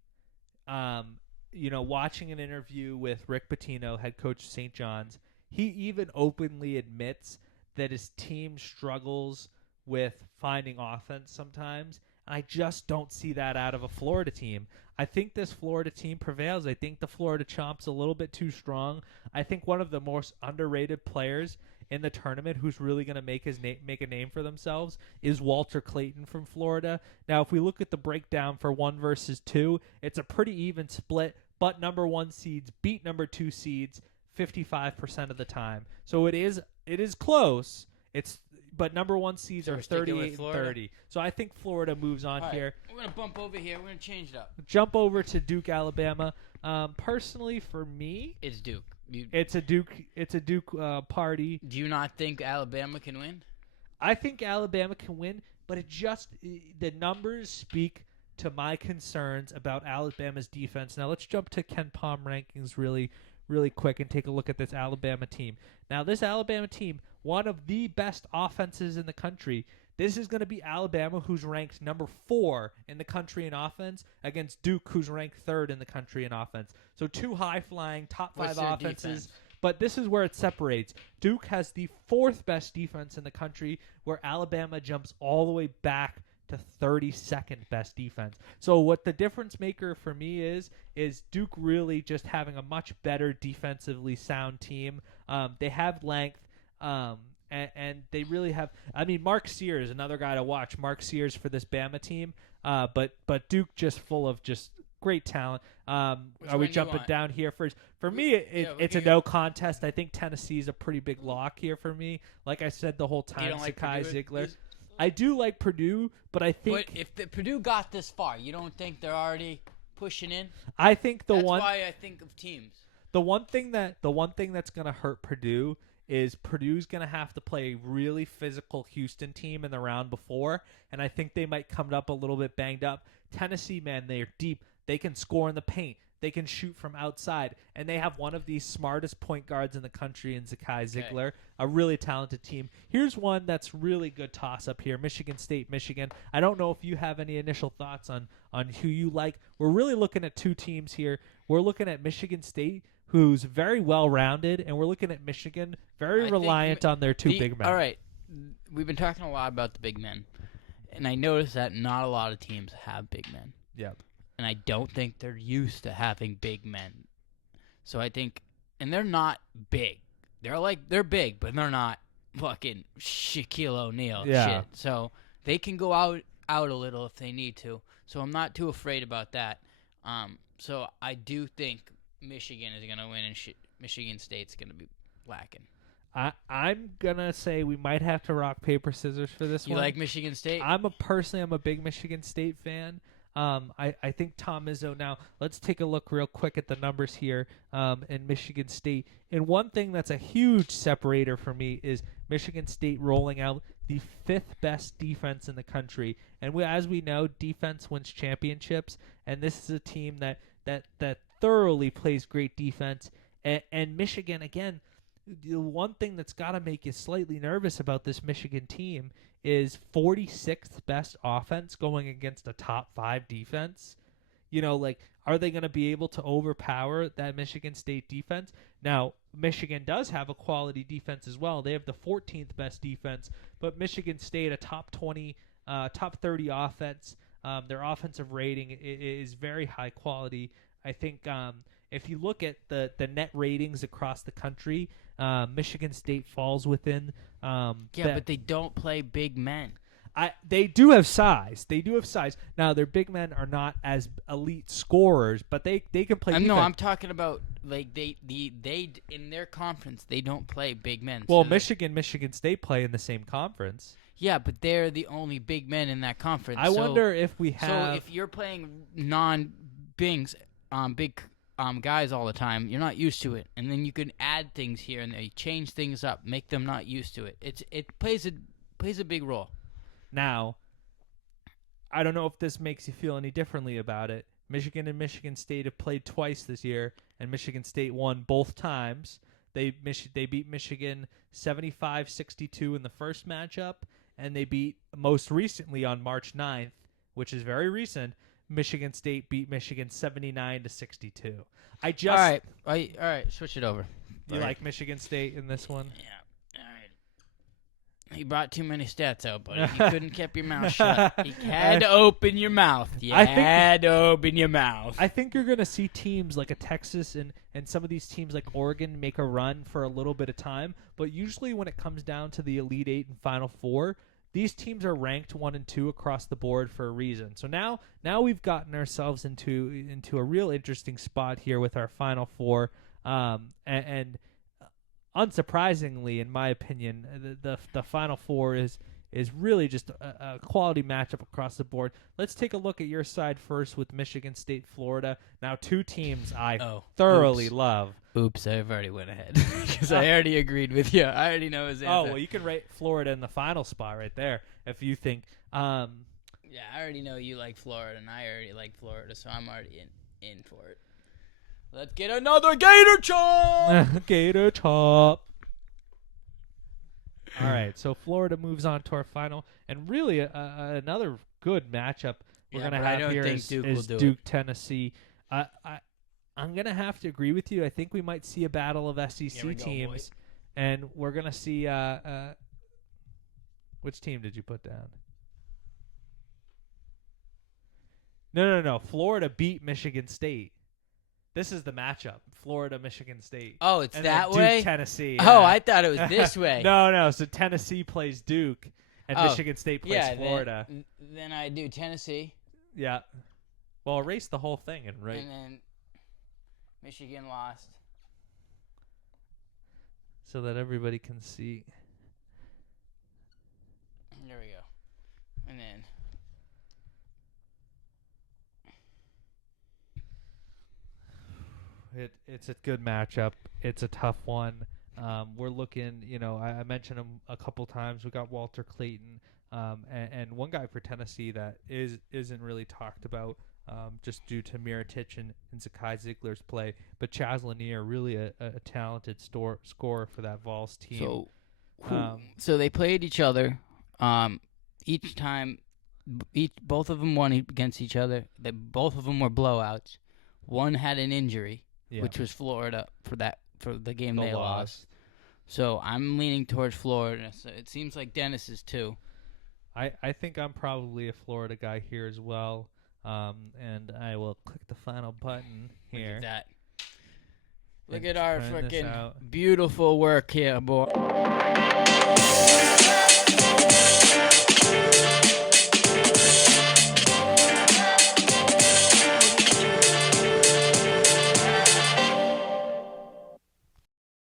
watching an interview with Rick Pitino, head coach of St. John's, he even openly admits that his team struggles with finding offense sometimes. And I just don't see that out of a Florida team. I think this Florida team prevails. I think the Florida Chomp's a little bit too strong. I think one of the most underrated players in the tournament who's really going to make a name for themselves is Walter Clayton from Florida. Now, if we look at the breakdown for 1 versus 2, it's a pretty even split, but number 1 seeds beat number 2 seeds 55% of the time. So it is close. But number 1 seeds So are we're sticking 38 with and Florida? 30. So I think Florida moves on All right, here. we're gonna bump over here. We're gonna change it up. Jump over to Duke, Alabama. Personally, for me, It's Duke. it's a Duke party. Do you not think Alabama can win? I think Alabama can win, but the numbers speak to my concerns about Alabama's defense. Now let's jump to Ken Palm rankings really quick and take a look at this Alabama team. Now this Alabama team, one of the best offenses in the country. This is going to be Alabama, who's ranked number 4 in the country in offense, against Duke, who's ranked 3rd in the country in offense. So 2 high-flying, top 5 What's their offenses. defense? But this is where it separates. Duke has the 4th best defense in the country, where Alabama jumps all the way back to 32nd best defense. So what the difference maker for me is Duke really just having a much better defensively sound team. They have length. And they really have. I mean, Mark Sears, another guy to watch. Mark Sears for this Bama team. But Duke just full of just great talent. Are we jumping down here first? For me, it's a no contest. I think Tennessee is a pretty big lock here for me. Like I said the whole time, Sakai Ziegler. I do like Purdue, but I think. But if Purdue got this far, you don't think they're already pushing in? I think That's why I think of teams. The one thing that's gonna hurt Purdue is Purdue's going to have to play a really physical Houston team in the round before, and I think they might come up a little bit banged up. Tennessee, man, they're deep. They can score in the paint. They can shoot from outside, and they have one of the smartest point guards in the country in Zakai Ziegler, a really talented team. Here's one that's really good toss-up here, Michigan State, Michigan. I don't know if you have any initial thoughts on who you like. We're really looking at 2 teams here. We're looking at Michigan State, who's very well-rounded, and we're looking at Michigan, very reliant on their 2 big men. All right, we've been talking a lot about the big men, and I noticed that not a lot of teams have big men. Yep. And I don't think they're used to having big men. So I think, and they're not big. They're big, but they're not fucking Shaquille O'Neal shit. So they can go out a little if they need to. So I'm not too afraid about that. So I do think Michigan is going to win, and Michigan State's going to be lacking. I'm going to say we might have to rock, paper, scissors for this one. You like Michigan State? I'm a big Michigan State fan. I think Tom Izzo. Now, let's take a look real quick at the numbers here in Michigan State. And one thing that's a huge separator for me is Michigan State rolling out the 5th best defense in the country. And as we know, defense wins championships. And this is a team that thoroughly plays great defense. And Michigan, again, the one thing that's got to make you slightly nervous about this Michigan team is 46th best offense going against a top 5 defense. Are they going to be able to overpower that Michigan State defense? Now, Michigan does have a quality defense as well. They have the 14th best defense, but Michigan State, a top 20, top 30 offense. Their offensive rating is very high quality. I think if you look at the net ratings across the country, Michigan State falls within. But they don't play big men. They do have size. Now, their big men are not as elite scorers, but they can play defense. No, I'm talking about they in their conference they don't play big men. Well, Michigan State play in the same conference. Yeah, but they're the only big men in that conference. I wonder if we have. So if you're playing non-bings, big guys all the time, you're not used to it, and then you can add things here and there, change things up, make them not used to it. It plays a big role. Now, I don't know if this makes you feel any differently about it. Michigan and Michigan State have played twice this year, and Michigan State won both times. They beat Michigan 75-62 in the first matchup, and they beat most recently on March 9th, which is very recent. Michigan State beat Michigan 79-62. All right, switch it over. You like Michigan State in this one? Yeah. All right. You brought too many stats out, buddy. You couldn't keep your mouth shut. You had to open your mouth. I think you're going to see teams like a Texas and some of these teams like Oregon make a run for a little bit of time. But usually when it comes down to the Elite Eight and Final Four, these teams are ranked 1 and 2 across the board for a reason. So now we've gotten ourselves into a real interesting spot here with our Final Four. And unsurprisingly, in my opinion, the Final Four is really just a quality matchup across the board. Let's take a look at your side first with Michigan State, Florida. Now, two teams I thoroughly love. Oops, I've already went ahead because I already agreed with you. I already know his answer. Oh, well, you can rate Florida in the final spot right there if you think. Yeah, I already know you like Florida, and I already like Florida, so I'm already in for it. Let's get another Gator Chop! Gator Chop. All right, so Florida moves on to our final, and really another good matchup we're going to have here is Duke, Tennessee. I'm going to have to agree with you. I think we might see a battle of SEC teams, and we're going to see which team did you put down? No. Florida beat Michigan State. This is the matchup: Florida, Michigan State. Oh, it's and that Duke, way. Tennessee. Oh, I thought it was this way. No. So Tennessee plays Duke, and Michigan State plays Florida. Then I do Tennessee. Yeah. Well, erase the whole thing and right. And then Michigan lost. So that everybody can see. There we go. And then. It's a good matchup. It's a tough one. We're looking, I mentioned him a couple times. We got Walter Clayton, and one guy for Tennessee that isn't really talked about just due to Miritich and Zakai Ziegler's play. But Chaz Lanier, really a talented scorer for that Vols team. So they played each other. Each time, both of them won against each other. Both of them were blowouts. One had an injury. Yeah. Which was Florida for the game they lost. So I'm leaning towards Florida. So it seems like Dennis is too. I think I'm probably a Florida guy here as well. And I will click the final button here. Look at that. Look at our freaking beautiful work here, boy.